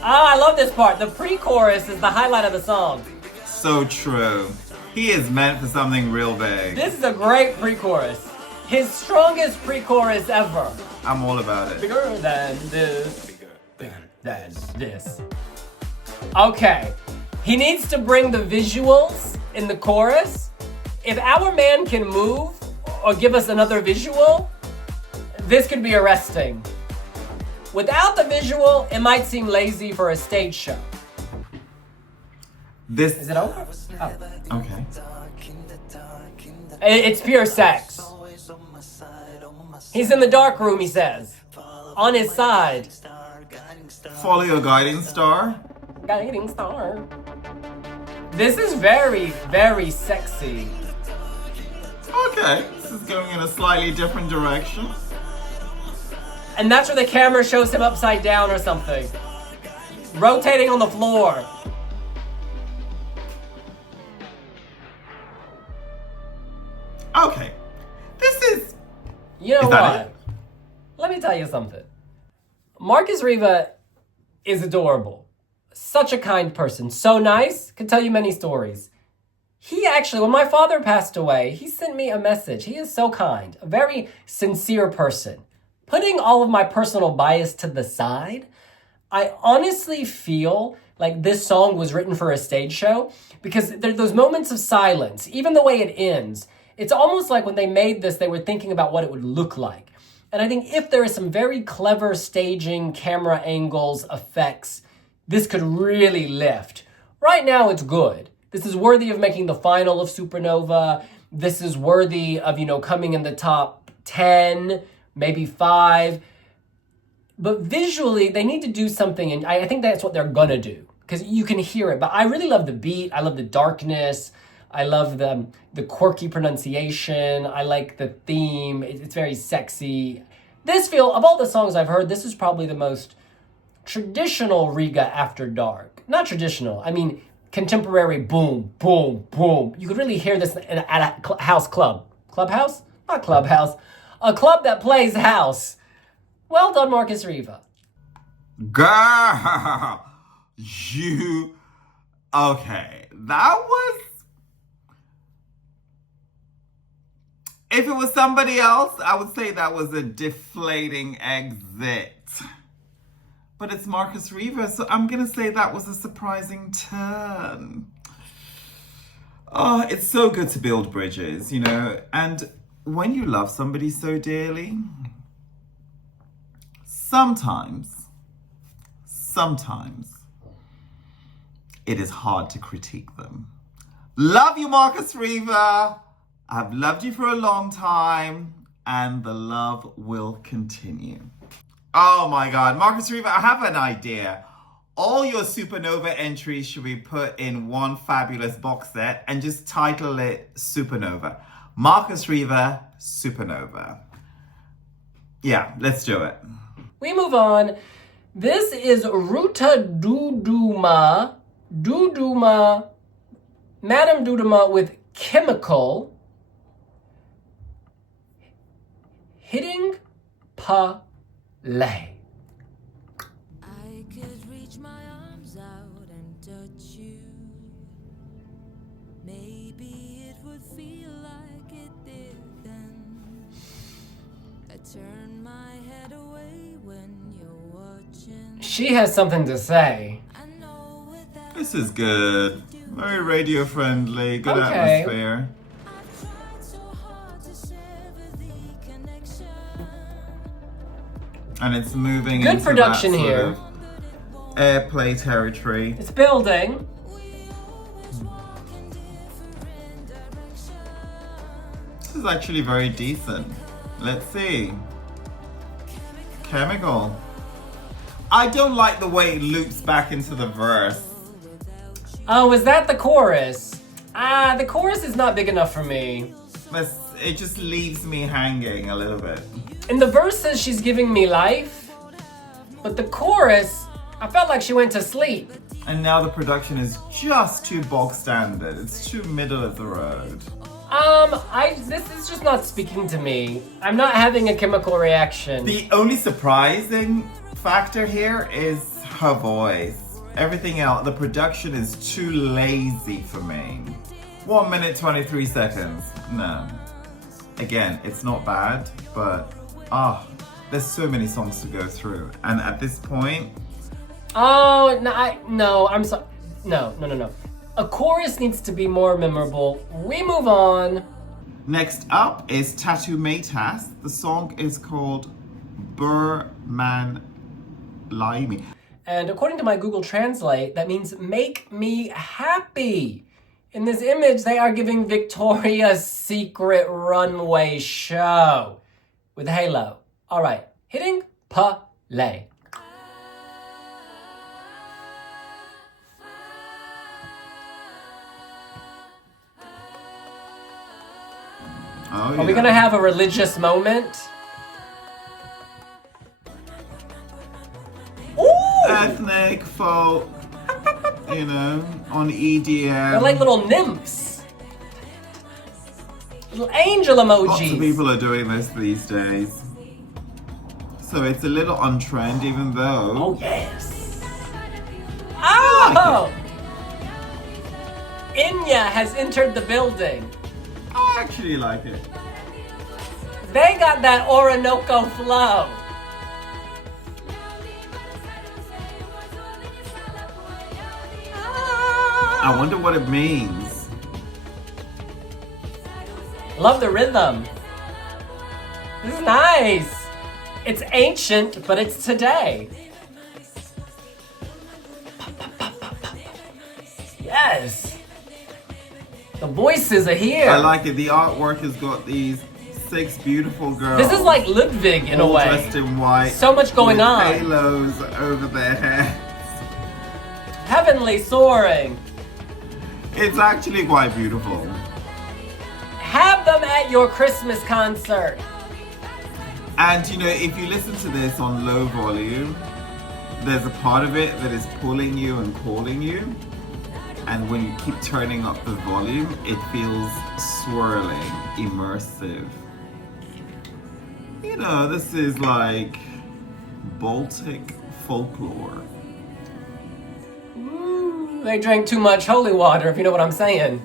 Ah, I love this part. The pre-chorus is the highlight of the song. So true. He is meant for something real big. This is a great pre-chorus. His strongest pre-chorus ever. I'm all about it. Bigger than this. Bigger Than this. Okay. He needs to bring the visuals in the chorus. If our man can move or give us another visual, this could be arresting. Without the visual, it might seem lazy for a stage show. This Is it over? Oh. okay. It's pure sex. He's in the dark room, he says. On his side. Follow your guiding star. Guiding star. This is very, very sexy. Okay, this is going in a slightly different direction. And that's where the camera shows him upside down or something. Rotating on the floor. Okay, this is. You know Is that what? it? Let me tell you something. Markus Riva is adorable. Such a kind person. So nice. Could tell you many stories. He actually, when my father passed away, he sent me a message. He is so kind. A very sincere person. Putting all of my personal bias to the side, I honestly feel like this song was written for a stage show because there are those moments of silence, even the way it ends. It's almost like when they made this, they were thinking about what it would look like. And I think if there is some very clever staging, camera angles, effects, this could really lift. Right now, it's good. This is worthy of making the final of Supernova. This is worthy of, coming in the top 10, maybe 5. But visually, they need to do something, and I think that's what they're gonna do, because you can hear it. But I really love the beat. I love the darkness. I love the quirky pronunciation. I like the theme. It's very sexy. Of all the songs I've heard, this is probably the most traditional Riga after dark. Not traditional, I mean contemporary boom, boom, boom. You could really hear this at a house club. Clubhouse? Not clubhouse. A club that plays house. Well done, Markus Riva. Girl, you. Okay, that was. If it was somebody else, I would say that was a deflating exit. But it's Markus Riva, so I'm gonna say that was a surprising turn. Oh, it's so good to build bridges, and when you love somebody so dearly, sometimes, it is hard to critique them. Love you, Markus Riva. I've loved you for a long time, and the love will continue. Oh my God, Markus Riva, I have an idea. All your Supernova entries should be put in one fabulous box set and just title it Supernova. Markus Riva, Supernova. Yeah, let's do it. We move on This is Rūta Dūduma, Madam Dūduma with Chemical, hitting PALÚ. I could reach my arms out and touch you. Maybe it would feel like it did then. I turn my head away when you're watching. She has something to say. I know without This is good. Very radio friendly. Good Okay. atmosphere. I've tried so hard to sever the connection. And it's moving Good into production that sort here. of airplay territory. It's building. This is actually very decent. Let's see. Chemical. I don't like the way it loops back into the verse. Oh, is that the chorus? The chorus is not big enough for me. It just leaves me hanging a little bit. In the verses, she's giving me life. But the chorus, I felt like she went to sleep. And now the production is just too bog standard. It's too middle of the road. This is just not speaking to me. I'm not having a chemical reaction. The only surprising factor here is her voice. Everything else, the production is too lazy for me. 1 minute, 23 seconds. No. Again, it's not bad, but there's so many songs to go through. And at this point, Oh, no, I'm sorry. No. A chorus needs to be more memorable. We move on. next up is Tautumeitas. The song is called Burman Laimi. And according to my Google Translate, that means make me happy. In this image, they are giving Victoria's Secret runway show with Halo. All right, hitting PALÚ. Oh, Are we gonna have a religious moment? Ooh! ethnic, folk, on EDM. They're like little nymphs. Little angel emojis. Lots of people are doing this these days. So it's a little on trend, even though. Oh, yes. Oh! Inya has entered the building. I actually like it. They got that Orinoco flow. I wonder what it means. Love the rhythm. This is nice. It's ancient, but it's today. Yes. The voices are here. I like it. The artwork has got these 6 beautiful girls. This is like Ludvig in a all way. dressed in white. So much going with on. halos over their heads. Heavenly soaring. It's actually quite beautiful. Have them at your Christmas concert. And if you listen to this on low volume, there's a part of it that is pulling you and calling you. And when you keep turning up the volume, it feels swirling, immersive. This is like Baltic folklore. Ooh, they drank too much holy water, if you know what I'm saying.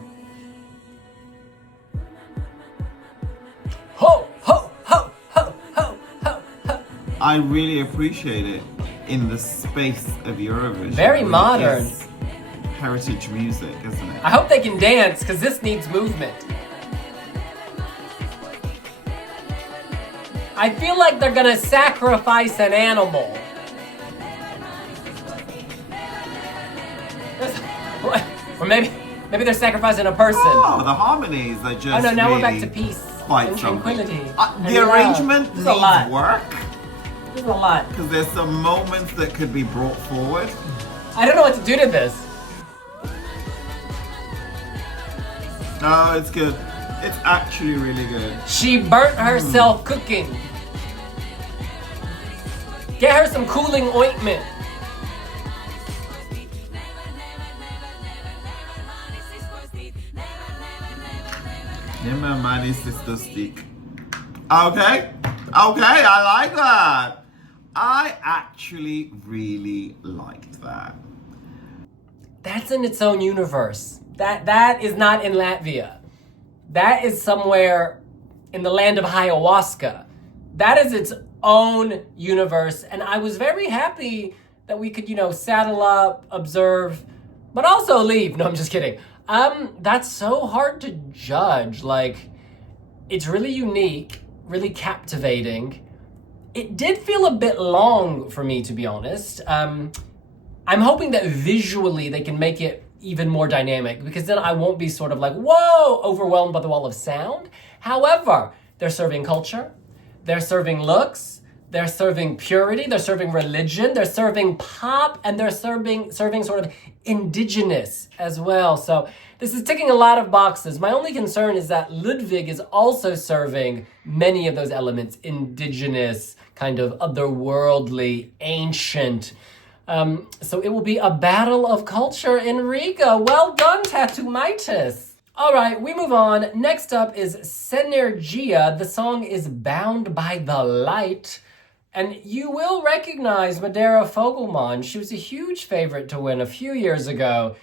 Ho, ho, ho, ho, ho, ho, ho. I really appreciate it in the space of Eurovision. Very It modern. is heritage music, isn't it? I hope they can dance, because this needs movement. I feel like they're gonna sacrifice an animal. Or maybe they're sacrificing a person. Oh, the harmonies are just Oh no, now we're back really to peace quite and something. tranquility. The and love. arrangement This needs is a lot. work, This is a lot. because there's some moments that could be brought forward. I don't know what to do to this. No, it's good. It's actually really good. She burnt herself cooking. Get her some cooling ointment. Nimmer meine sister stick. Okay, I like that. I actually really liked that. That's in its own universe. That is not in Latvia. That is somewhere in the land of ayahuasca. That is its own universe. And I was very happy that we could, saddle up, observe, but also leave. No, I'm just kidding. That's so hard to judge. Like, it's really unique, really captivating. It did feel a bit long for me, to be honest. I'm hoping that visually they can make it even more dynamic, because then I won't be sort of like, whoa, overwhelmed by the wall of sound. However, they're serving culture, they're serving looks, they're serving purity, they're serving religion, they're serving pop, and they're serving sort of indigenous as well. So this is ticking a lot of boxes. My only concern is that Ludvig is also serving many of those elements, indigenous, kind of otherworldly, ancient. So it will be a battle of culture in Riga. Well done, Tautumeitas. All right, we move on. Next up is Sinerģija. The song is Bound by the Light. And you will recognize Madeira Fogelman. She was a huge favorite to win a few years ago.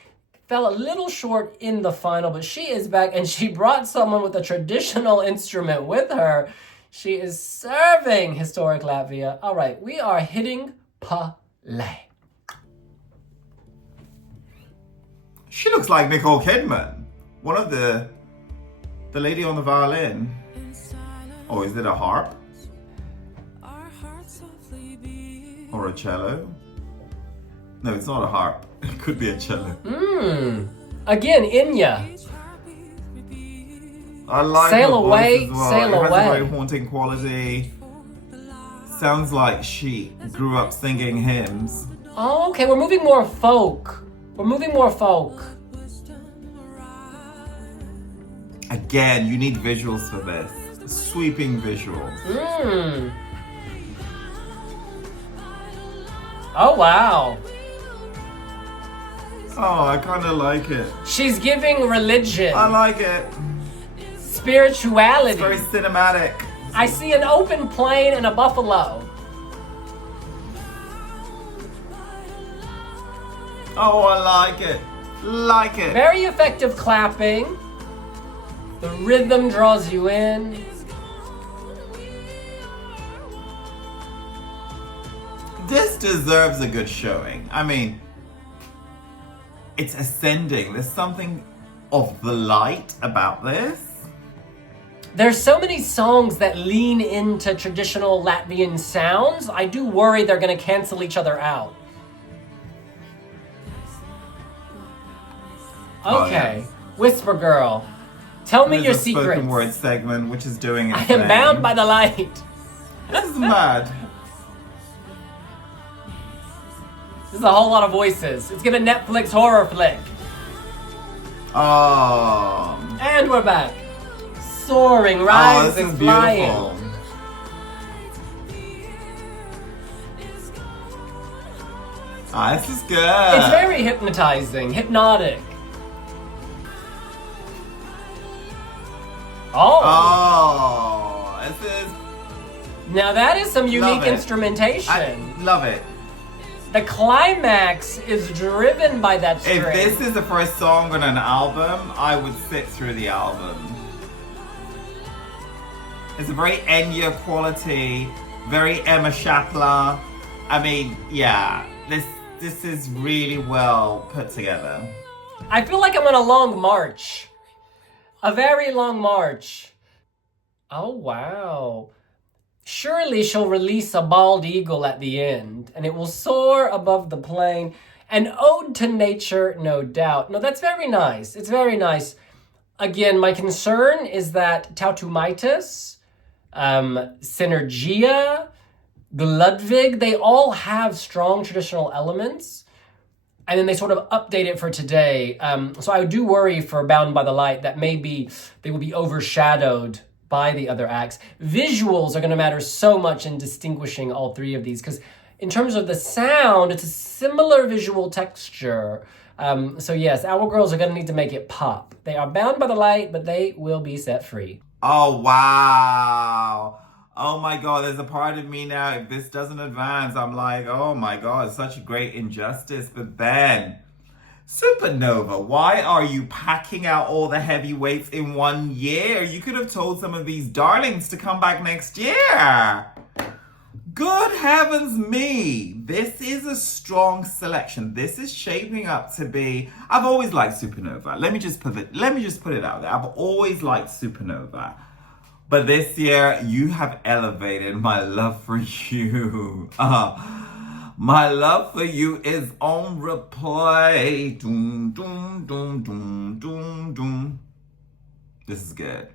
Fell a little short in the final, but she is back, and she brought someone with a traditional instrument with her. She is serving historic Latvia. All right, we are hitting play. She looks like Nicole Kidman. One of the lady on the violin. Or is it a harp? Or a cello? No, it's not a harp. It could be a cello. Again, Inya. I like Sail her away, voice as well. sail It has away. a very haunting quality. Sounds like she grew up singing hymns. Oh, okay, we're moving more folk. Again, you need visuals for this. Sweeping visuals. Oh, wow. Oh, I kind of like it. She's giving religion, I like it. spirituality. It's very cinematic. I see an open plain and a buffalo. Oh, I like it. Like it. Very effective clapping. The rhythm draws you in. This deserves a good showing. I mean, it's ascending. There's something of the light about this. There's so many songs that lean into traditional Latvian sounds. I do worry they're going to cancel each other out. Okay, Whisper Girl, tell me your There's a secrets. spoken word segment which is doing its I am thing. bound by the light. This is mad. This is a whole lot of voices. It's giving Netflix horror flick. Oh. And we're back. Soaring, Oh, rising, this is flying. beautiful. Ah, this is good. It's very hypnotizing, hypnotic. Oh, Oh, this is. now that is some unique Love it. instrumentation. I love it. The climax is driven by that string. If this is the first song on an album, I would sit through the album. It's a very Enya quality, very Emma Shatler. I mean, yeah, this is really well put together. I feel like I'm on a long march. A very long march. Oh, wow. Surely she'll release a bald eagle at the end, and it will soar above the plain. An ode to nature, no doubt. No, that's very nice. It's very nice. Again, my concern is that Tautumeitas, Sinerģija, Ludvig, they all have strong traditional elements, and then they sort of update it for today. So I do worry for Bound by the Light that maybe they will be overshadowed by the other acts. Visuals are going to matter so much in distinguishing all three of these, because In terms of the sound, it's a similar visual texture. So yes, our girls are gonna need to make it pop. They are bound by the light, but they will be set free. Oh, wow. Oh my God, there's a part of me now, if this doesn't advance, I'm like, oh my God, such a great injustice. But then, Supernova, why are you packing out all the heavyweights in 1 year? You could have told some of these darlings to come back next year. Good heavens me. This is a strong selection. This is shaping up to be... I've always liked Supernova. Let me just put it out there. I've always liked Supernova. But this year, you have elevated my love for you. My love for you is on replay. Doom, doom, doom, doom, doom, doom. This is good.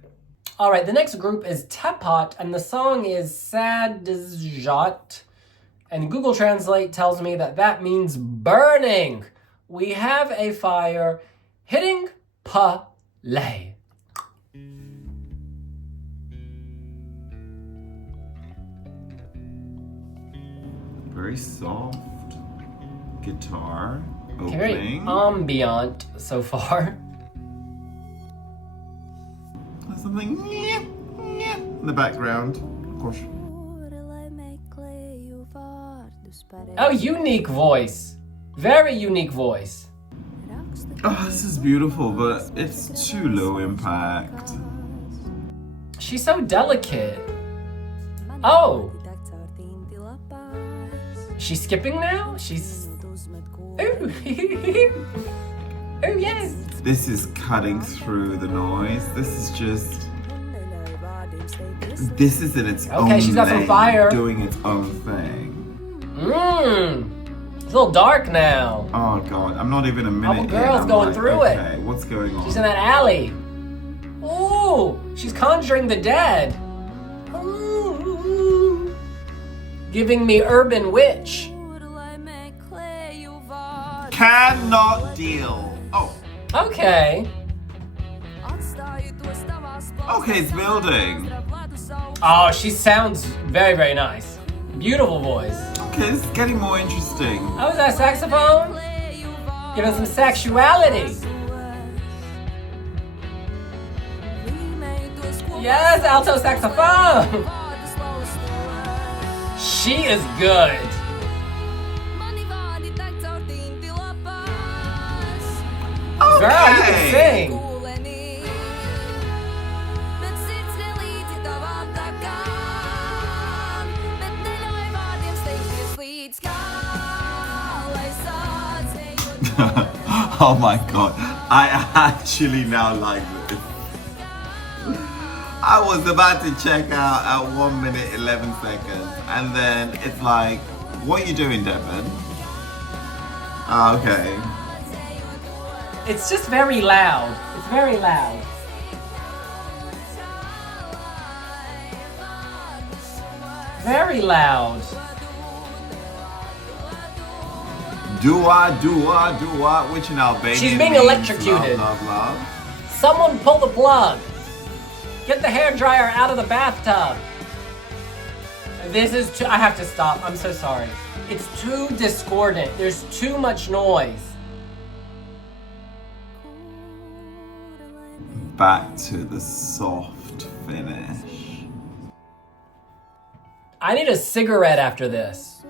All right, the next group is Tepat, and the song is Sadzejot. And Google Translate tells me that that means burning. We have a fire hitting PALÚ. Very soft guitar Very opening. ambient so far. There's something in the background, of course. Oh, unique voice. Very unique voice. Oh, this is beautiful, but it's too low impact. She's so delicate. Oh. She's skipping now? She's... Ooh. Oh, yes. This is cutting through the noise. This is just... This is in its own Okay, she's got some lane, fire. doing its own thing. It's a little dark now. Oh God, I'm not even a minute Oh, in. girl's I'm going like, through it. Okay, what's going on? She's in that alley. Ooh, she's conjuring the dead. Ooh. Giving me Urban Witch. Cannot deal. Oh, Okay. okay, it's building. Oh, she sounds very, very nice. Beautiful voice. Okay, this is getting more interesting. Oh, is that a saxophone? Giving some sexuality. Yes, alto saxophone. She is good. Okay. Girl, you can sing. Oh my God, I actually now like this. I was about to check out at 1 minute 11 seconds, and then it's like, what are you doing, Devin? Oh, okay. It's just very loud. It's very loud. Very loud. Dua, which in Albanian She's being means electrocuted. Love, love. Someone pull the plug. Get the hairdryer out of the bathtub. This is too... I have to stop. I'm so sorry. It's too discordant. There's too much noise. Back to the soft finish. I need a cigarette after this.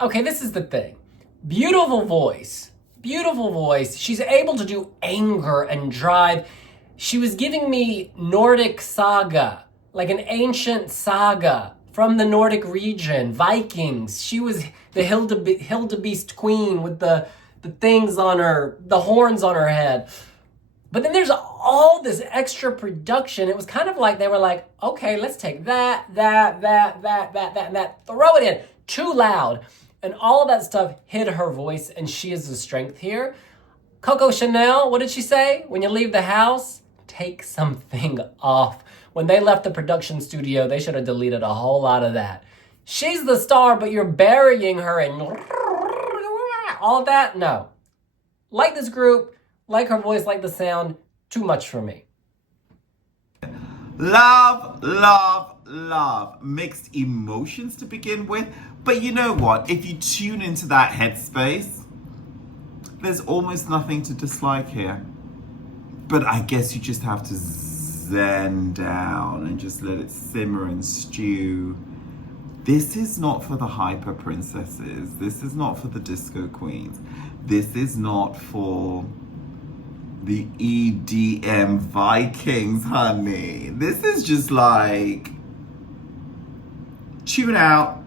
Okay, this is the thing. Beautiful voice. Beautiful voice. She's able to do anger and drive. She was giving me Nordic saga, like an ancient saga from the Nordic region, Vikings. She was the Hildebeest queen with the things on her, the horns on her head. But then there's all this extra production. It was kind of like they were like, okay, let's take that, and that, throw it in. Too loud. And all of that stuff hid her voice, and she is the strength here. Coco Chanel, what did she say? When you leave the house, take something off. When they left the production studio, they should have deleted a whole lot of that. She's the star, but you're burying her in all of that? No. Like this group, like her voice, like the sound, too much for me. Love, love, love. Mixed emotions to begin with. But you know what? If you tune into that headspace, there's almost nothing to dislike here. But I guess you just have to zen down and just let it simmer and stew. This is not for the hyper princesses. This is not for the disco queens. This is not for the EDM Vikings, honey. This is just like tune out,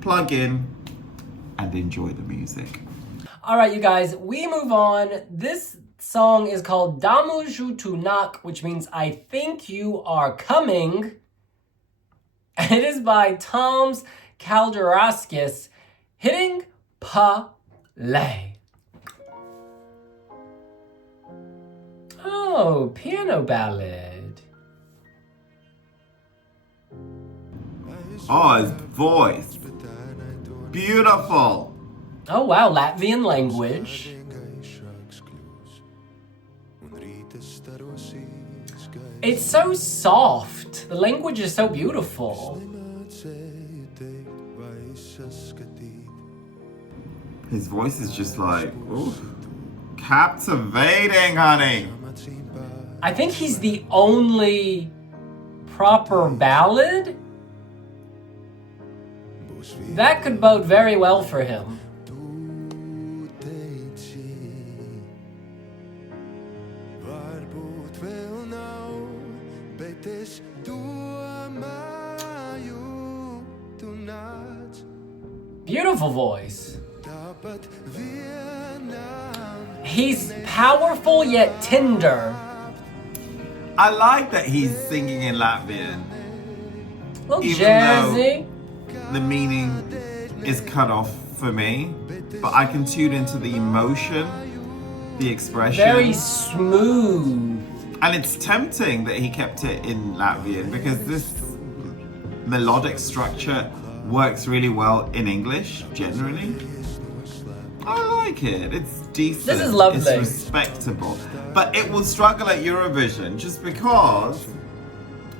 plug in, and enjoy the music. All right, you guys, we move on. This song is called Domāju tu nāk, which means I think you are coming. And it is by Tom's Kalderauskis, hitting PALÚ. Oh, piano ballad. Oh, his voice. Beautiful. Oh, wow, Latvian language. It's so soft. The language is so beautiful. His voice is just like, ooh, captivating, honey. I think he's the only proper ballad. That could bode very well for him. Beautiful voice. He's powerful yet tender. I like that he's singing in Latvian. A little Even jazzy. The meaning is cut off for me, but I can tune into the emotion, the expression. Very smooth. And it's tempting that he kept it in Latvian because this melodic structure works really well in English, generally. I like it. It's decent. This is lovely. It's respectable. But it will struggle at Eurovision just because,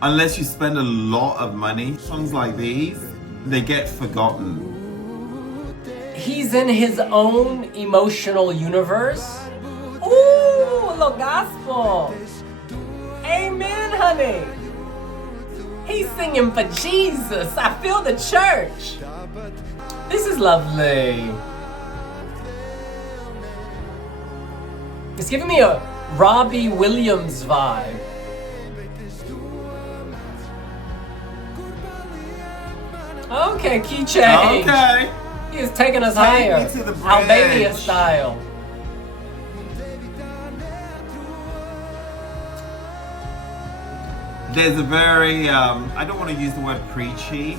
unless you spend a lot of money, songs like these, they get forgotten. He's in his own emotional universe. Ooh, the gospel. Amen, honey. He's singing for Jesus. I feel the church. This is lovely. It's giving me a Robbie Williams vibe. Okay, key change. Okay. He is taking us Take higher. me to the bridge. Albania style. There's a very, I don't want to use the word preachy,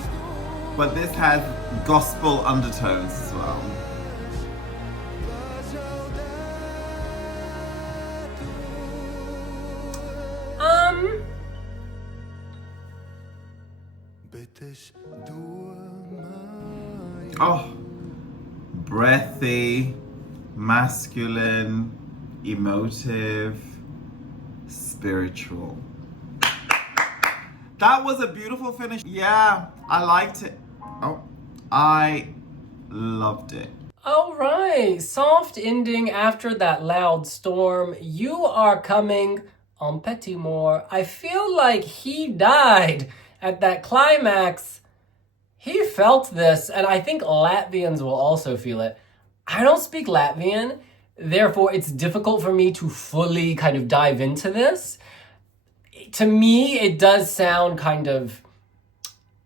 but this has gospel undertones as well. Oh, breathy, masculine, emotive, spiritual. That was a beautiful finish. Yeah, I liked it. Oh, I loved it. All right, soft ending after that loud storm. You are coming on Petit Moore. I feel like he died at that climax. He felt this, and I think Latvians will also feel it. I don't speak Latvian, therefore it's difficult for me to fully kind of dive into this. To me, it does sound kind of,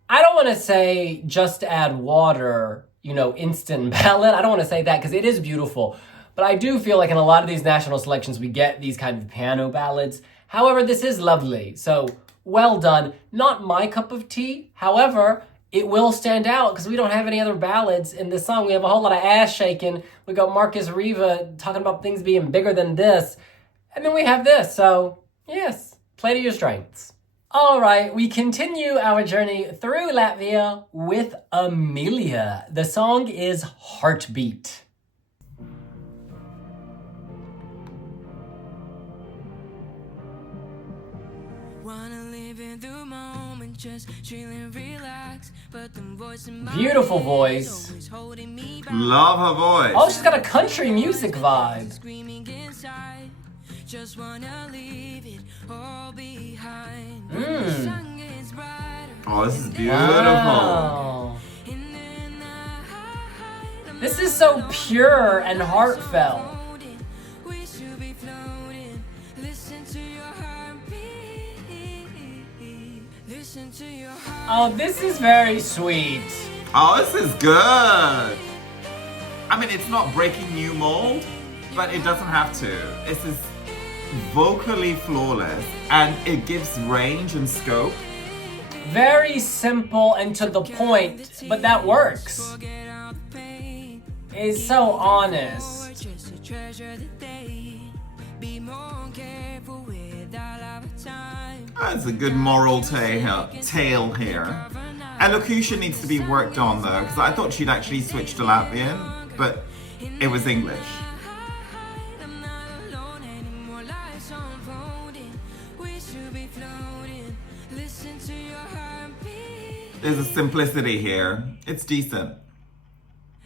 I don't want to say just add water, instant ballad. I don't want to say that because it is beautiful. But I do feel like in a lot of these national selections, we get these kind of piano ballads. However, this is lovely. So well done. Not my cup of tea. However, it will stand out because we don't have any other ballads in this song. We have a whole lot of ass shaking. We got Markus Riva talking about things being bigger than this. And then we have this. So yes, play to your strengths. All right, we continue our journey through Latvia with Emilija. The song is Heartbeat. Wanna live in the moment, just chill and relax. But the voice in my Beautiful head voice. always holding me back. Love her voice. Oh, she's got a country music vibe. Screaming inside, just wanna leave it all behind. The Mm. sun gets brighter, Oh, this is beautiful. Wow. and then I This is so pure and heartfelt. floating. We should be floating. Listen to your heartbeat. Listen to your heart. Oh, this is very sweet. Oh, this is good. I mean, it's not breaking new mold, but it doesn't have to. This is vocally flawless, and it gives range and scope. Very simple and to the point, but that works. Forget all the pain. It's so honest. Just to treasure the day. Be more careful with all of our time. That's a good moral tale here. Elocution needs to be worked on though, because I thought she'd actually switched to Latvian, but it was English. I'm not alone anymore. Life's unfolding. We should be floating. Listen to your heartbeat. There's a simplicity here. It's decent.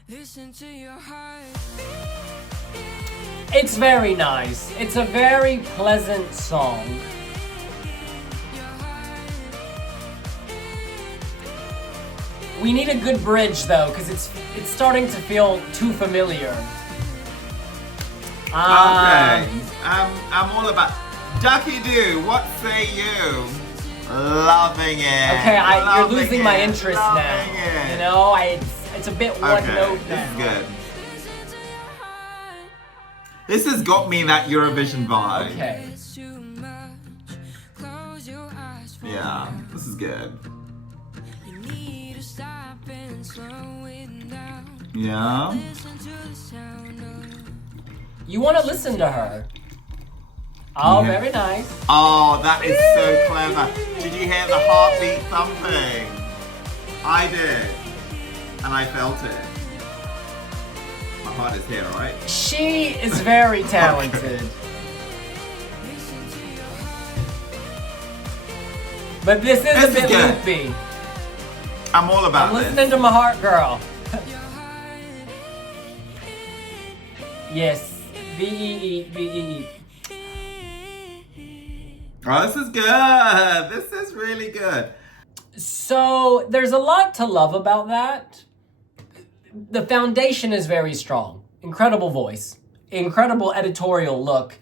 Listen to your heart. It's very nice. It's a very pleasant song. We need a good bridge though, because it's starting to feel too familiar. Okay. I'm all about Ducky Doo. What say you? Loving it. Okay, you're Loving losing my it, interest loving now. it. You know, it's a bit one Okay, note this is now. good. This has got me that Eurovision vibe. Okay. It's too much. Close your eyes for Yeah, this is good. You need to stop and slow it down. Yeah. Listen to the sound of You want to listen to her. Oh, Yeah. very nice. Oh, that is so clever. Did you hear the heartbeat thumping? I did. And I felt it. My heart is here, right? She is very talented. But this is This a is bit good. loopy. I'm all about I'm this. listening to my heart girl. Yes. B-E-E, B-E-E. Oh, this is good. This is really good. So there's a lot to love about that. The foundation is very strong. Incredible voice. Incredible editorial look.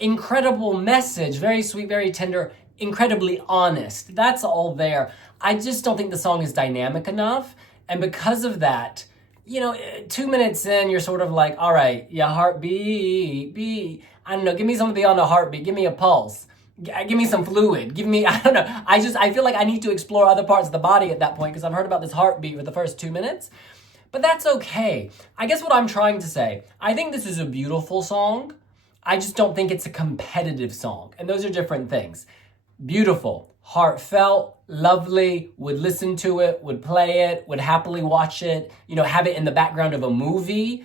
Incredible message. Very sweet, very tender. Incredibly honest. That's all there. I just don't think the song is dynamic enough. And because of that, 2 minutes in, you're sort of like, all right, your heartbeat, I don't know, give me something beyond a heartbeat. Give me a pulse. Give me some fluid. Give me, I don't know. I feel like I need to explore other parts of the body at that point because I've heard about this heartbeat for the first 2 minutes. But that's okay. I guess what I'm trying to say, I think this is a beautiful song. I just don't think it's a competitive song. And those are different things. Beautiful, heartfelt, lovely, would listen to it, would play it, would happily watch it, have it in the background of a movie.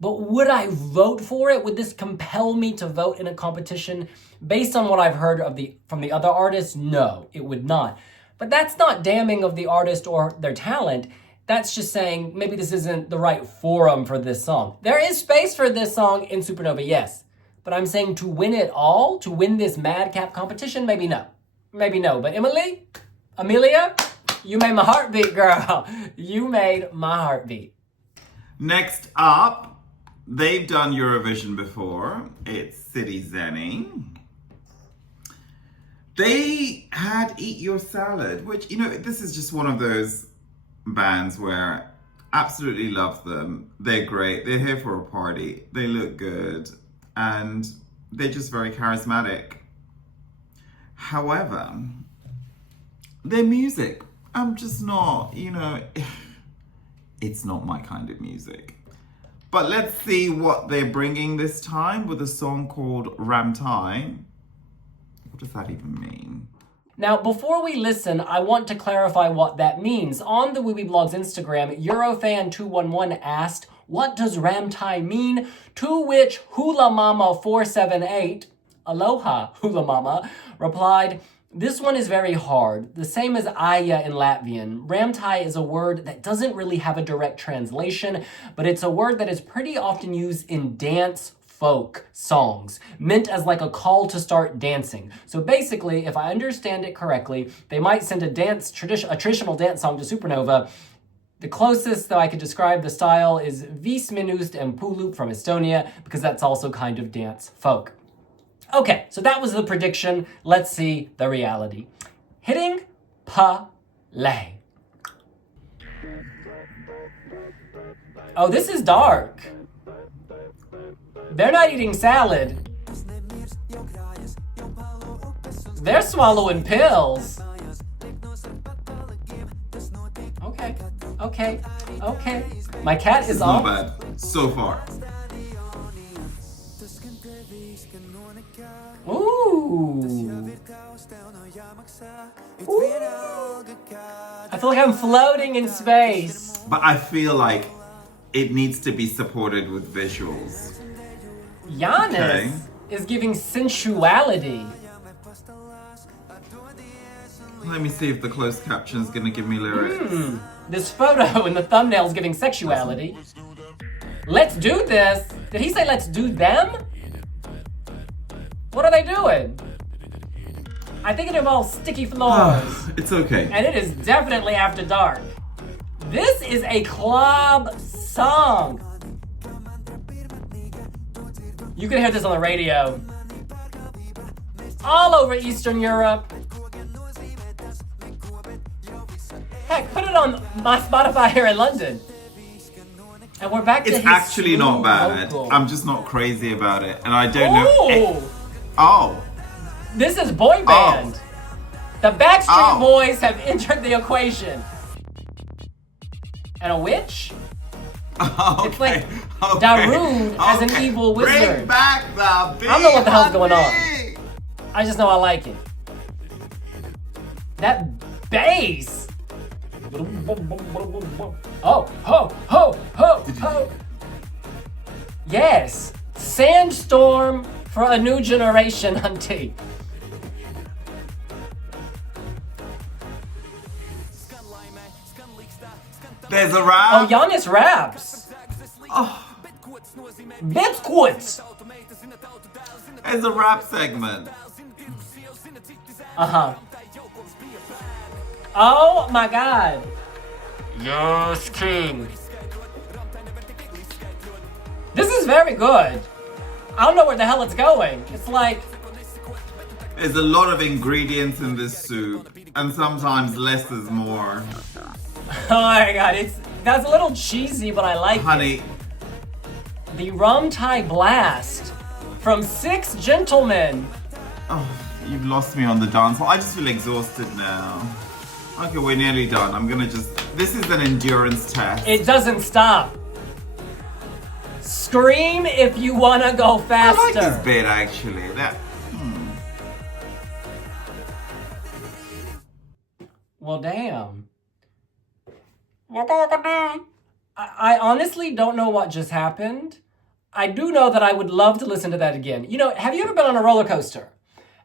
But would I vote for it? Would this compel me to vote in a competition? Based on what I've heard from the other artists, no, it would not. But that's not damning of the artist or their talent. That's just saying maybe this isn't the right forum for this song. There is space for this song in Supernova, yes. But I'm saying to win it all, to win this madcap competition, maybe no. Maybe no. But Amelia, you made my heart beat, girl. You made my heart beat. Next up, they've done Eurovision before. It's Citi Zēni. They had Eat Your Salad, which, this is just one of those bands where absolutely love them. They're great. They're here for a party. They look good. And they're just very charismatic. However, their music, I'm just not, it's not my kind of music. But let's see what they're bringing this time with a song called Ramtai. What does that even mean? Now, before we listen, I want to clarify what that means. On the Wooby Blog's Instagram, Eurofan211 asked, what does Ramtai mean? To which Hula Mama 478, aloha Hula Mama, replied, This one is very hard. The same as Aya in Latvian. Ramtai is a word that doesn't really have a direct translation, but it's a word that is pretty often used in dance folk songs, meant as like a call to start dancing. So basically, if I understand it correctly, they might send a traditional dance song to Supernova. The closest that I could describe the style is Viis minūtes and PALÚ from Estonia, because that's also kind of dance folk. Okay, so that was the prediction. Let's see the reality. Hitting play. Oh, this is dark. They're not eating salad. They're swallowing pills. Okay. My cat is Not on. bad so far. Ooh. I feel like I'm floating in space. But I feel like it needs to be supported with visuals. Giannis is giving sensuality. Let me see if the closed caption is going to give me lyrics. This photo in the thumbnail is giving sexuality. Let's do this. Did he say let's do them? What are they doing? I think it involves sticky floors. It's okay. And it is definitely after dark. This is a club song. You can hear this on the radio. All over Eastern Europe. Heck, put it on my Spotify here in London. And we're back to It's his actually not smooth bad. vocal. I'm just not crazy about it. And I don't know. Ooh, Oh. this is boy band. The Backstreet Oh. Boys have entered the equation. And a witch? Okay. It's like Darude as an evil wizard. Bring back the beat. I don't know what the hell's going on. honey. I just know I like it. That bass. Oh. Yes. Sandstorm for a new generation, hunty. There's a Oh, rap. Giannis raps. Bitquits. There's a rap segment. Uh-huh. Oh my god. Yes, King. This is very good. I don't know where the hell it's going. It's like, There's a lot of ingredients in this soup, and sometimes less is more. oh my god, that's a little cheesy, but I like it. Honey, The Ramtai Blast from 6 Gentlemen. oh, you've lost me on the dance hall. I just feel exhausted now. Okay, we're nearly done. This is an endurance test. It doesn't stop. Scream if you wanna go I faster. like this bit actually. Well, damn. I honestly don't know what just happened. I do know that I would love to listen to that again. You know, have you ever been on a roller coaster?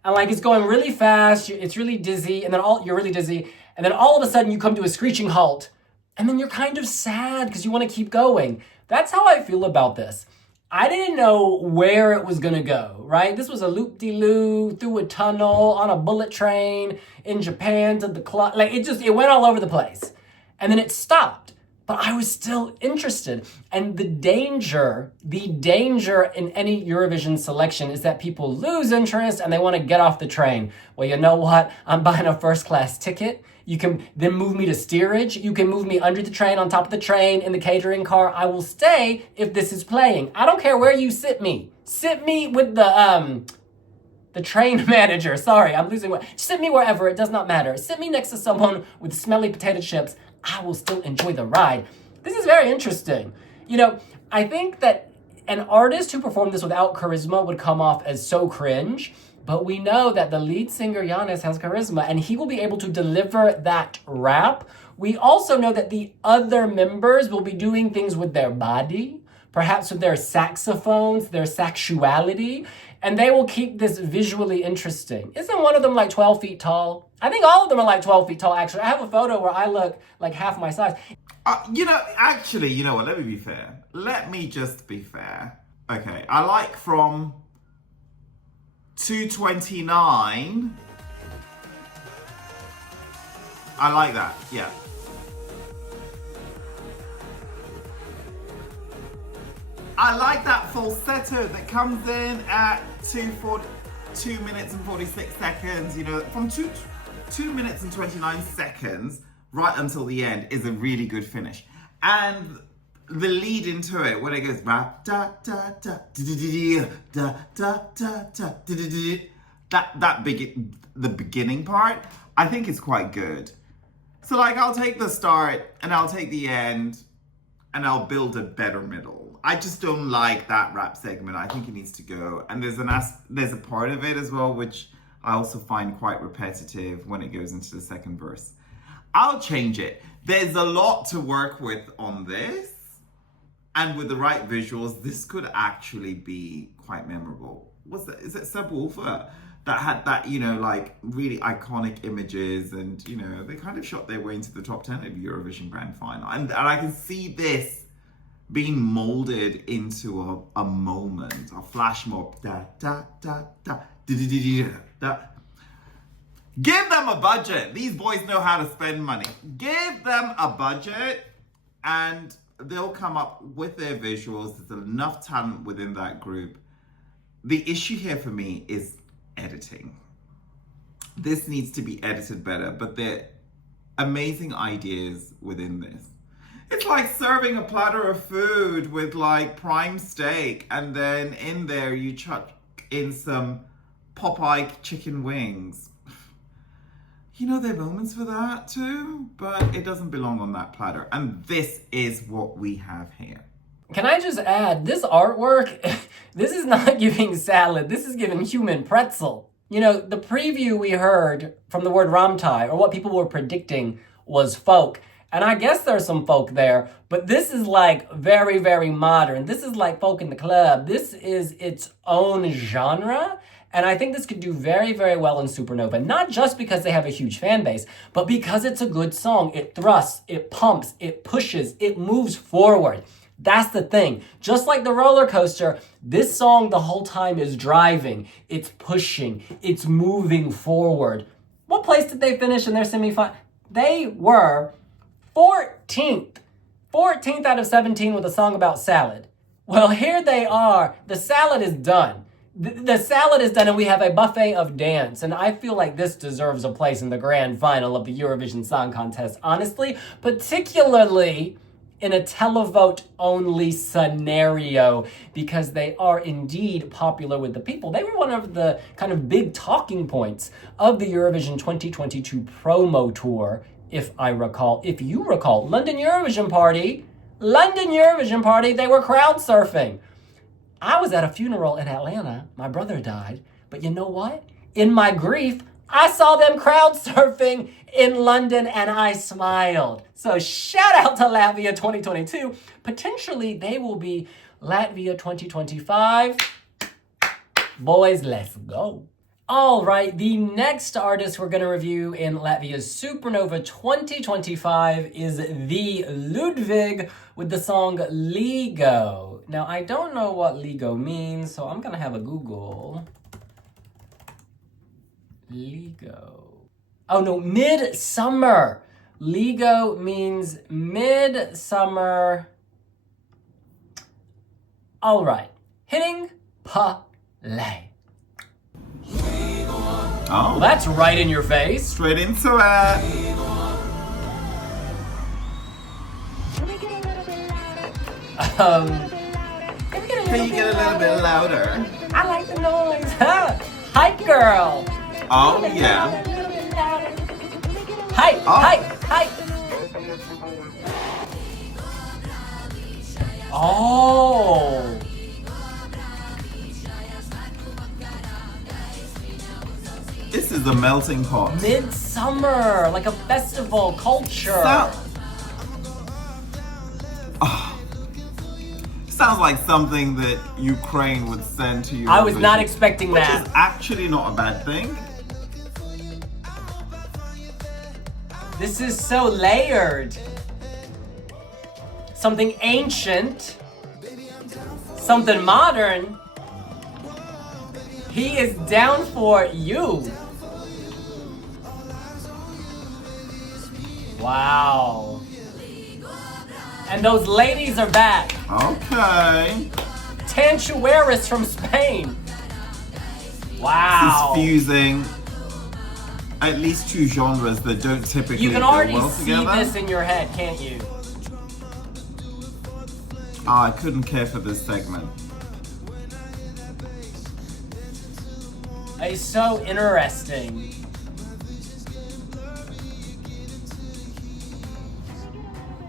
And like it's going really fast, it's really dizzy, and then you're really dizzy, and then all of a sudden you come to a screeching halt, and then you're kind of sad because you want to keep going. That's how I feel about this. I didn't know where it was gonna go, right? This was a loop-de-loop, through a tunnel, on a bullet train, in Japan to the club. Like it went all over the place. And then it stopped. But I was still interested. And the danger in any Eurovision selection is that people lose interest and they want to get off the train. Well, you know what? I'm buying a first class ticket. You can then move me to steerage. You can move me under the train, on top of the train, in the catering car. I will stay if this is playing. I don't care where you sit me. Sit me with the train manager. Sorry, I'm losing what. Sit me wherever, it does not matter. Sit me next to someone with smelly potato chips. I will still enjoy the ride. This is very interesting. You know, I think that an artist who performed this without charisma would come off as so cringe, but we know that the lead singer Giannis has charisma and he will be able to deliver that rap. We also know that the other members will be doing things with their body. perhaps with their saxophones, their sexuality, and they will keep this visually interesting. Isn't one of them like 12 feet tall? I think all of them are like 12 feet tall, actually. I have a photo where I look like half my size. You know what? Let me be fair. Let me just be fair. Okay, I like from 229. I like that, yeah. I like that falsetto that comes in at 2 minutes and 46 seconds. You know, from 2 minutes and 29 seconds right until the end is a really good finish. And the lead into it, when it goes da da da da da da da da da, the beginning part, I think is quite good. So like, I'll take the start and I'll take the end and I'll build a better middle. I just don't like that rap segment. I think it needs to go. And there's a part of it as well, which I also find quite repetitive when it goes into the second verse. I'll change it. There's a lot to work with on this. And with the right visuals, this could actually be quite memorable. What's that? Is it Subwoofer that had that, you know, like really iconic images, and, you know, they kind of shot their way into the top 10 of Eurovision Grand Final. And I can see this being molded into a moment, a flash mob. Da, da, da, da, da, da, da, da. Give them a budget. These boys know how to spend money. Give them a budget and they'll come up with their visuals. There's enough talent within that group. The issue here for me is editing. This needs to be edited better, but there are amazing ideas within this. It's like serving a platter of food with like prime steak, and then in there you chuck in some Popeye chicken wings. You know, there are moments for that too, but it doesn't belong on that platter. And this is what we have here. Can I just add, this artwork, this is not giving salad, this is giving human pretzel. You know, the preview we heard from the word Ramtai, or what people were predicting, was folk. And I guess there's some folk there, but this is like very, very modern. This is like folk in the club. This is its own genre. And I think this could do very, very well in Supernova, not just because they have a huge fan base, but because it's a good song. It thrusts, it pumps, it pushes, it moves forward. That's the thing. Just like the roller coaster, this song the whole time is driving, it's pushing, it's moving forward. What place did they finish in their semifinal? They were 14th. 14th out of 17 with a song about salad. Well, here they are. The salad is done. The salad is done and we have a buffet of dance. And I feel like this deserves a place in the grand final of the Eurovision Song Contest, honestly, particularly in a televote only scenario, because they are indeed popular with the people. They were one of the kind of big talking points of the Eurovision 2022 promo tour, if you recall. London Eurovision Party, they were crowd surfing. I was at a funeral in Atlanta. My brother died. But you know what? In my grief, I saw them crowd surfing in London and I smiled. So shout out to Latvia 2022. Potentially they will be Latvia 2025. Boys, let's go. All right, the next artist we're going to review in Latvia's Supernova 2025 is the Ludvig with the song Līgo. Now, I don't know what Līgo means, so I'm going to have a Google. Līgo. Oh, no, midsummer. Līgo means midsummer. All right, hitting play. Oh, Well, that's right in your face. straight into it. Can you get a little bit louder? I like the noise. Hype girl. Oh, yeah. Hype, Oh. hype. Oh. This is a melting pot. Midsummer, like a festival culture. Sounds sounds like something that Ukraine would send to you. I was not expecting which that. is actually not a bad thing. This is so layered. Something ancient, something modern. He is down for you. Wow. And those ladies are back. Okay. Tanchueris from Spain. Wow. This is fusing at least two genres that don't typically You can go already well see together. this in your head, can't you? Oh, I couldn't care for this segment. It's so interesting.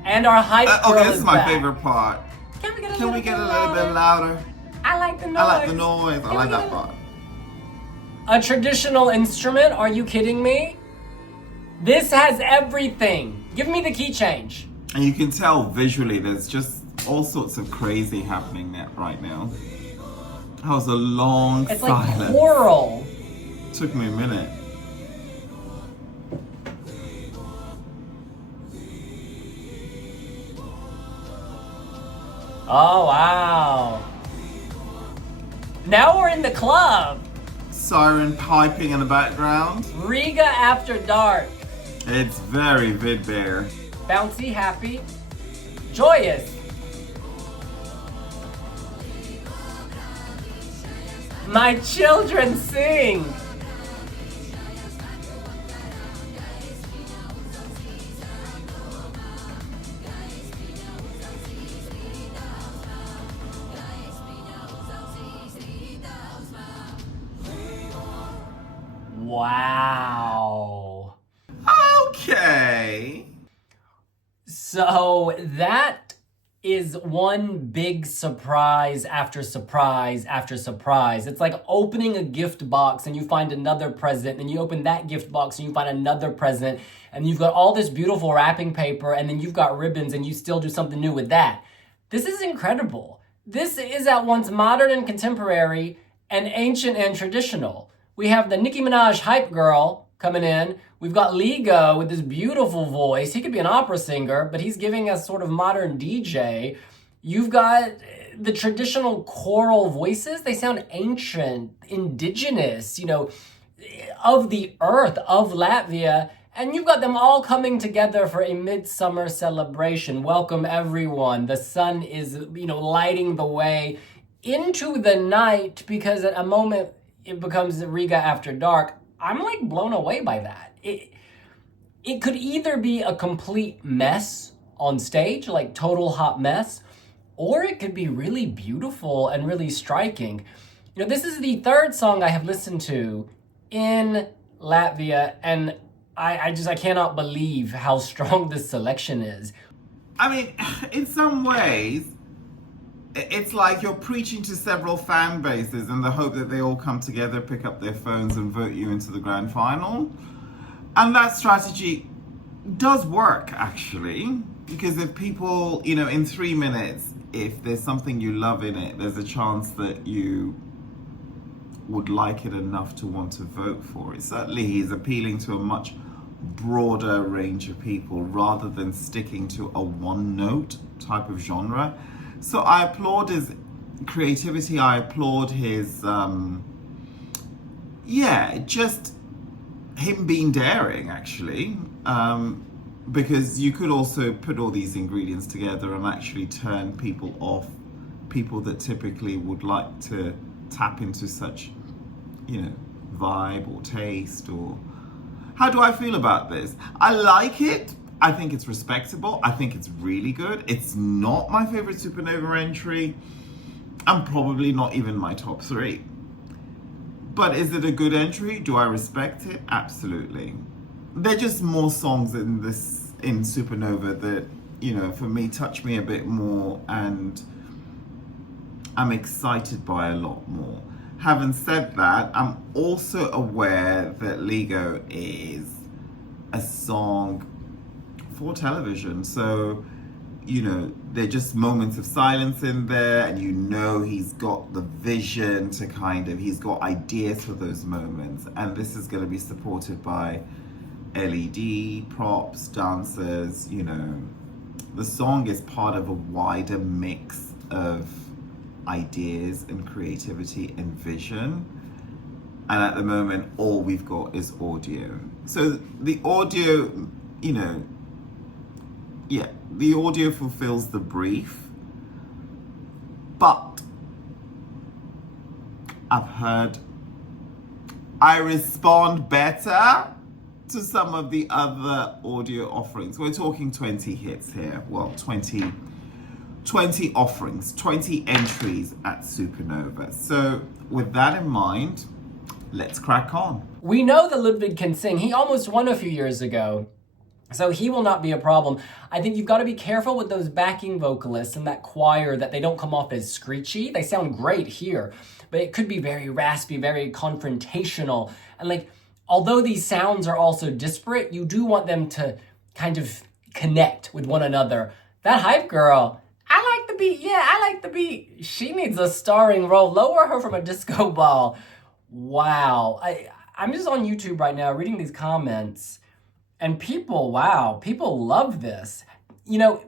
And our hype girl Okay, this is my back. favorite part. Can we get a Can little we get bit a little bit louder? I like the noise. I like the noise. I like that part. A traditional instrument? Are you kidding me? This has everything. Give me the key change. And you can tell visually there's just all sorts of crazy happening right now. That was a long It's like silence. choral. Took me a minute. Oh, wow. Now we're in the club. Siren piping in the background. Riga After Dark. It's very vid-bear. Bouncy, happy, joyous. My children sing. Wow. Okay. So that is one big surprise after surprise after surprise. It's like opening a gift box and you find another present, and you open that gift box and you find another present, and you've got all this beautiful wrapping paper, and then you've got ribbons, and you still do something new with that. This is incredible. This is at once modern and contemporary and ancient and traditional. We have the Nicki Minaj hype girl coming in. We've got Līgo with this beautiful voice. He could be an opera singer, but he's giving us sort of modern DJ. You've got the traditional choral voices. They sound ancient, indigenous, of the earth, of Latvia. And you've got them all coming together for a midsummer celebration. Welcome, everyone. The sun is, lighting the way into the night, because at a moment it becomes Riga After Dark. I'm like blown away by that. It could either be a complete mess on stage, like total hot mess, or it could be really beautiful and really striking. This is the third song I have listened to in Latvia, and I cannot believe how strong this selection is. I mean, in some ways, it's like you're preaching to several fan bases in the hope that they all come together, pick up their phones and vote you into the grand final. And that strategy does work, actually, because if people, in 3 minutes, if there's something you love in it, there's a chance that you would like it enough to want to vote for it. Certainly he's appealing to a much broader range of people rather than sticking to a one-note type of genre. So I applaud his creativity. I applaud his, just him being daring, actually. Because you could also put all these ingredients together and actually turn people off, people that typically would like to tap into such, vibe or taste. Or how do I feel about this? I like it. I think it's respectable. I think it's really good. It's not my favorite Supernova entry, and probably not even my top 3. But is it a good entry? Do I respect it? Absolutely. There are just more songs in Supernova that, for me, touch me a bit more, and I'm excited by a lot more. Having said that, I'm also aware that Līgo is a song for television. So they're just moments of silence in there, and he's got the vision to he's got ideas for those moments. And this is going to be supported by LED, props, dancers, The song is part of a wider mix of ideas and creativity and vision. And at the moment, all we've got is audio. So the audio, the audio fulfills the brief, but I respond better to some of the other audio offerings. We're talking 20 hits here. Well, 20 offerings, 20 entries at Supernova. So with that in mind, let's crack on. We know that Ludvig can sing. He almost won a few years ago, so he will not be a problem. I think you've got to be careful with those backing vocalists and that choir that they don't come off as screechy. They sound great here, but it could be very raspy, very confrontational. And although these sounds are also disparate, you do want them to kind of connect with one another. That hype girl, I like the beat. Yeah, I like the beat. She needs a starring role. Lower her from a disco ball. Wow. I'm just on YouTube right now reading these comments, and people love this.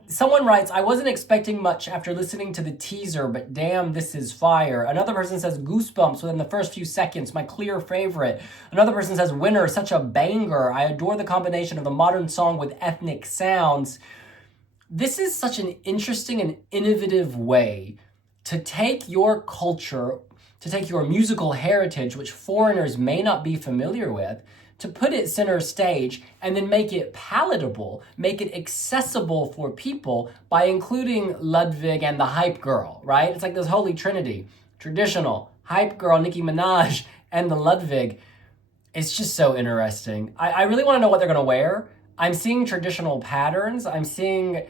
Someone writes, I wasn't expecting much after listening to the teaser, but damn, this is fire. Another person says, goosebumps within the first few seconds, my clear favorite. Another person says, winner, such a banger. I adore the combination of the modern song with ethnic sounds. This is such an interesting and innovative way to take your culture, to take your musical heritage, which foreigners may not be familiar with, to put it center stage and then make it palatable, make it accessible for people by including Ludvig and the hype girl, right? It's like this holy trinity. Traditional, hype girl, Nicki Minaj, and the Ludvig. It's just so interesting. I really want to know what they're going to wear. I'm seeing traditional patterns. I'm seeing...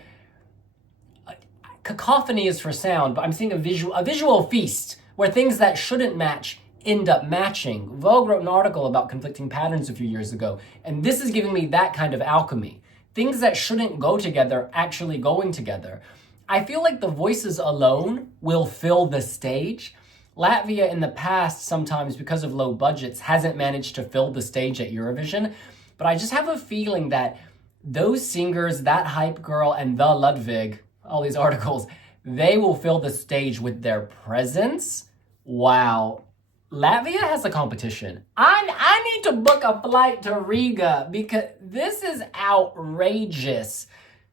cacophony is for sound, but I'm seeing a visual feast where things that shouldn't match end up matching. Vogue wrote an article about conflicting patterns a few years ago, and this is giving me that kind of alchemy. Things that shouldn't go together actually going together. I feel like the voices alone will fill the stage. Latvia in the past, sometimes because of low budgets, hasn't managed to fill the stage at Eurovision, but I just have a feeling that those singers, that hype girl, and the Ludvig, all these articles, they will fill the stage with their presence. Wow. Latvia has a competition. I need to book a flight to Riga because this is outrageous.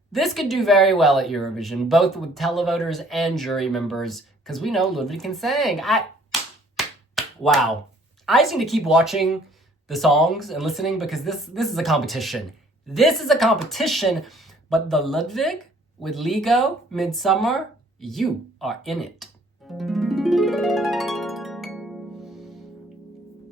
This could do very well at Eurovision, both with televoters and jury members, because we know Ludvig can sing. Wow. I just need to keep watching the songs and listening because this is a competition. This is a competition, but the Ludvig with Līgo, Midsummer, you are in it.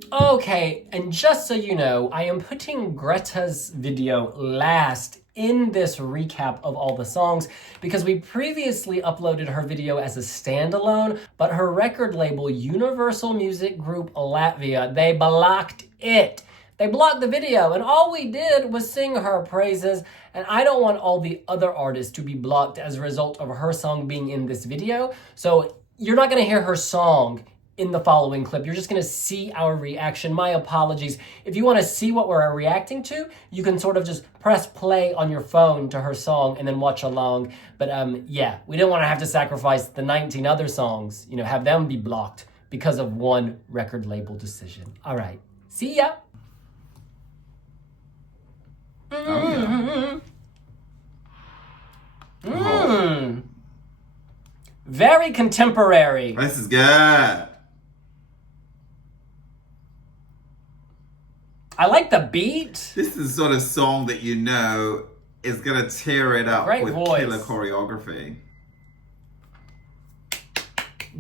Okay, and just so you know, I am putting Grēta's video last in this recap of all the songs because we previously uploaded her video as a standalone, but her record label, Universal Music Group Latvia, they blocked it. They blocked the video, and all we did was sing her praises, and I don't want all the other artists to be blocked as a result of her song being in this video, so you're not going to hear her song in the following clip. You're just going to see our reaction. My apologies. If you want to see what we're reacting to, you can sort of just press play on your phone to her song and then watch along. But yeah, we didn't want to have to sacrifice the 19 other songs, have them be blocked because of one record label decision. All right. See ya. Oh, yeah. Very contemporary. This is good. I like the beat. This is the sort of song that is gonna tear it up Great with voice. killer choreography.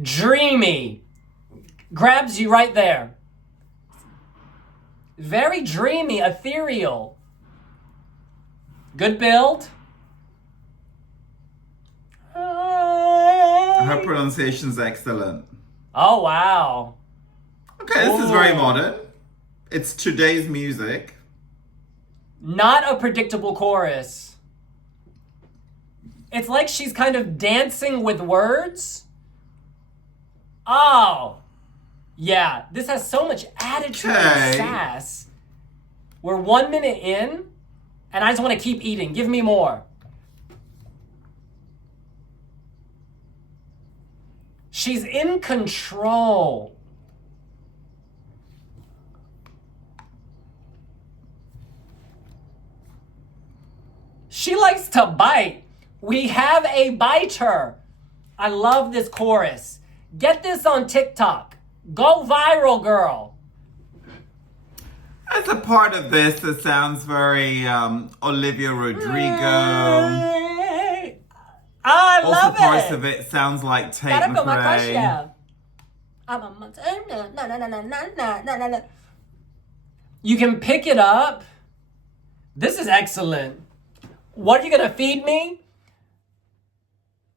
Dreamy. Grabs you right there. Very dreamy, ethereal. Good build. Her pronunciation's excellent. Oh, wow. Okay, this is very modern. It's today's music. Not a predictable chorus. It's like she's kind of dancing with words. Oh, yeah. This has so much attitude and sass. We're 1 minute in, and I just want to keep eating. Give me more. She's in control. She likes to bite. We have a biter. I love this chorus. Get this on TikTok. Go viral, girl. There's a part of this that sounds very Olivia Rodrigo. I Also, love parts it. of it sounds like Tate Gotta put my crush McRae. down. You can pick it up. This is excellent. What are you gonna feed me?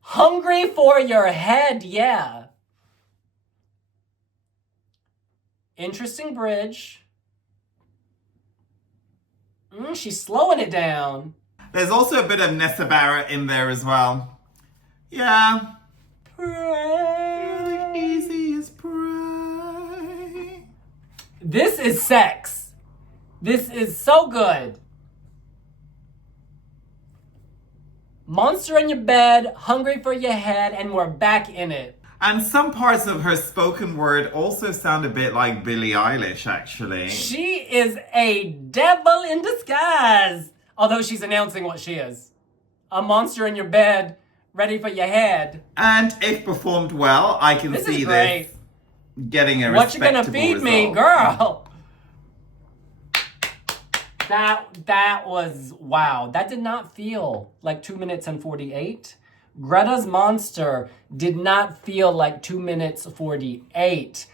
Hungry for your head, yeah. Interesting bridge. She's slowing it down. There's also a bit of Nessa Barrett in there as well. Yeah. Pray. The easiest pray. This is sex. This is so good. Monster in your bed, hungry for your head, and we're back in it. And some parts of her spoken word also sound a bit like Billie Eilish, actually. She is a devil in disguise. Although she's announcing what she is. A monster in your bed, ready for your head. And if performed well, I can This see is great. this getting a What you respectable gonna feed me, result. girl? That was, wow. That did not feel like 2 minutes and 48. Greta's Monster did not feel like 2 minutes 48.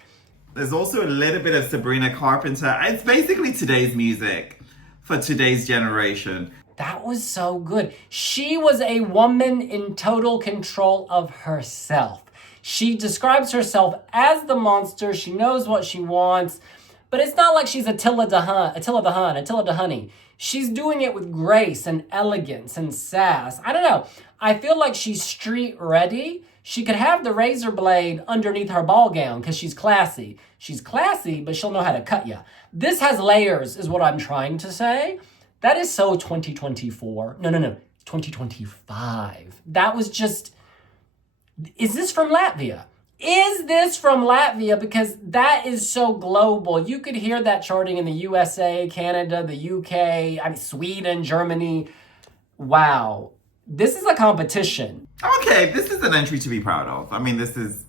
There's also a little bit of Sabrina Carpenter. It's basically today's music for today's generation. That was so good. She was a woman in total control of herself. She describes herself as the monster. She knows what she wants. But it's not like she's Attila the Honey. She's doing it with grace and elegance and sass. I don't know. I feel like she's street ready. She could have the razor blade underneath her ball gown because she's classy. She's classy, but she'll know how to cut you. This has layers, is what I'm trying to say. That is so 2024. No, 2025. That was just... Is this from Latvia? Is this from Latvia? Because that is so global. You could hear that charting in the USA, Canada, the UK, Sweden, Germany. Wow. This is a competition. Okay, this is an entry to be proud of. I mean, this is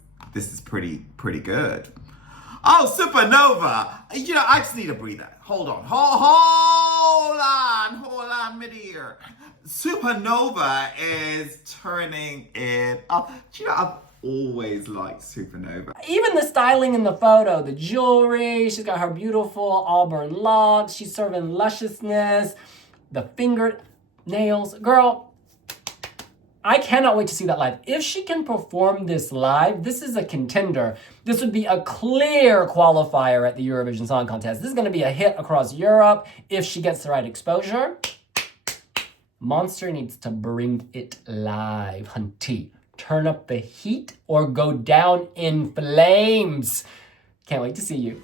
pretty good. Oh, Supernova. You know, I just need a breather. Hold on, mid-ear. Supernova is turning it up. Do you know, I've always liked Supernova. Even the styling in the photo, the jewelry, she's got her beautiful auburn locks, she's serving lusciousness, the fingernails. Girl, I cannot wait to see that live. If she can perform this live, this is a contender. This would be a clear qualifier at the Eurovision Song Contest. This is going to be a hit across Europe if she gets the right exposure. Monster needs to bring it live, hunty. Turn up the heat or go down in flames. Can't wait to see you.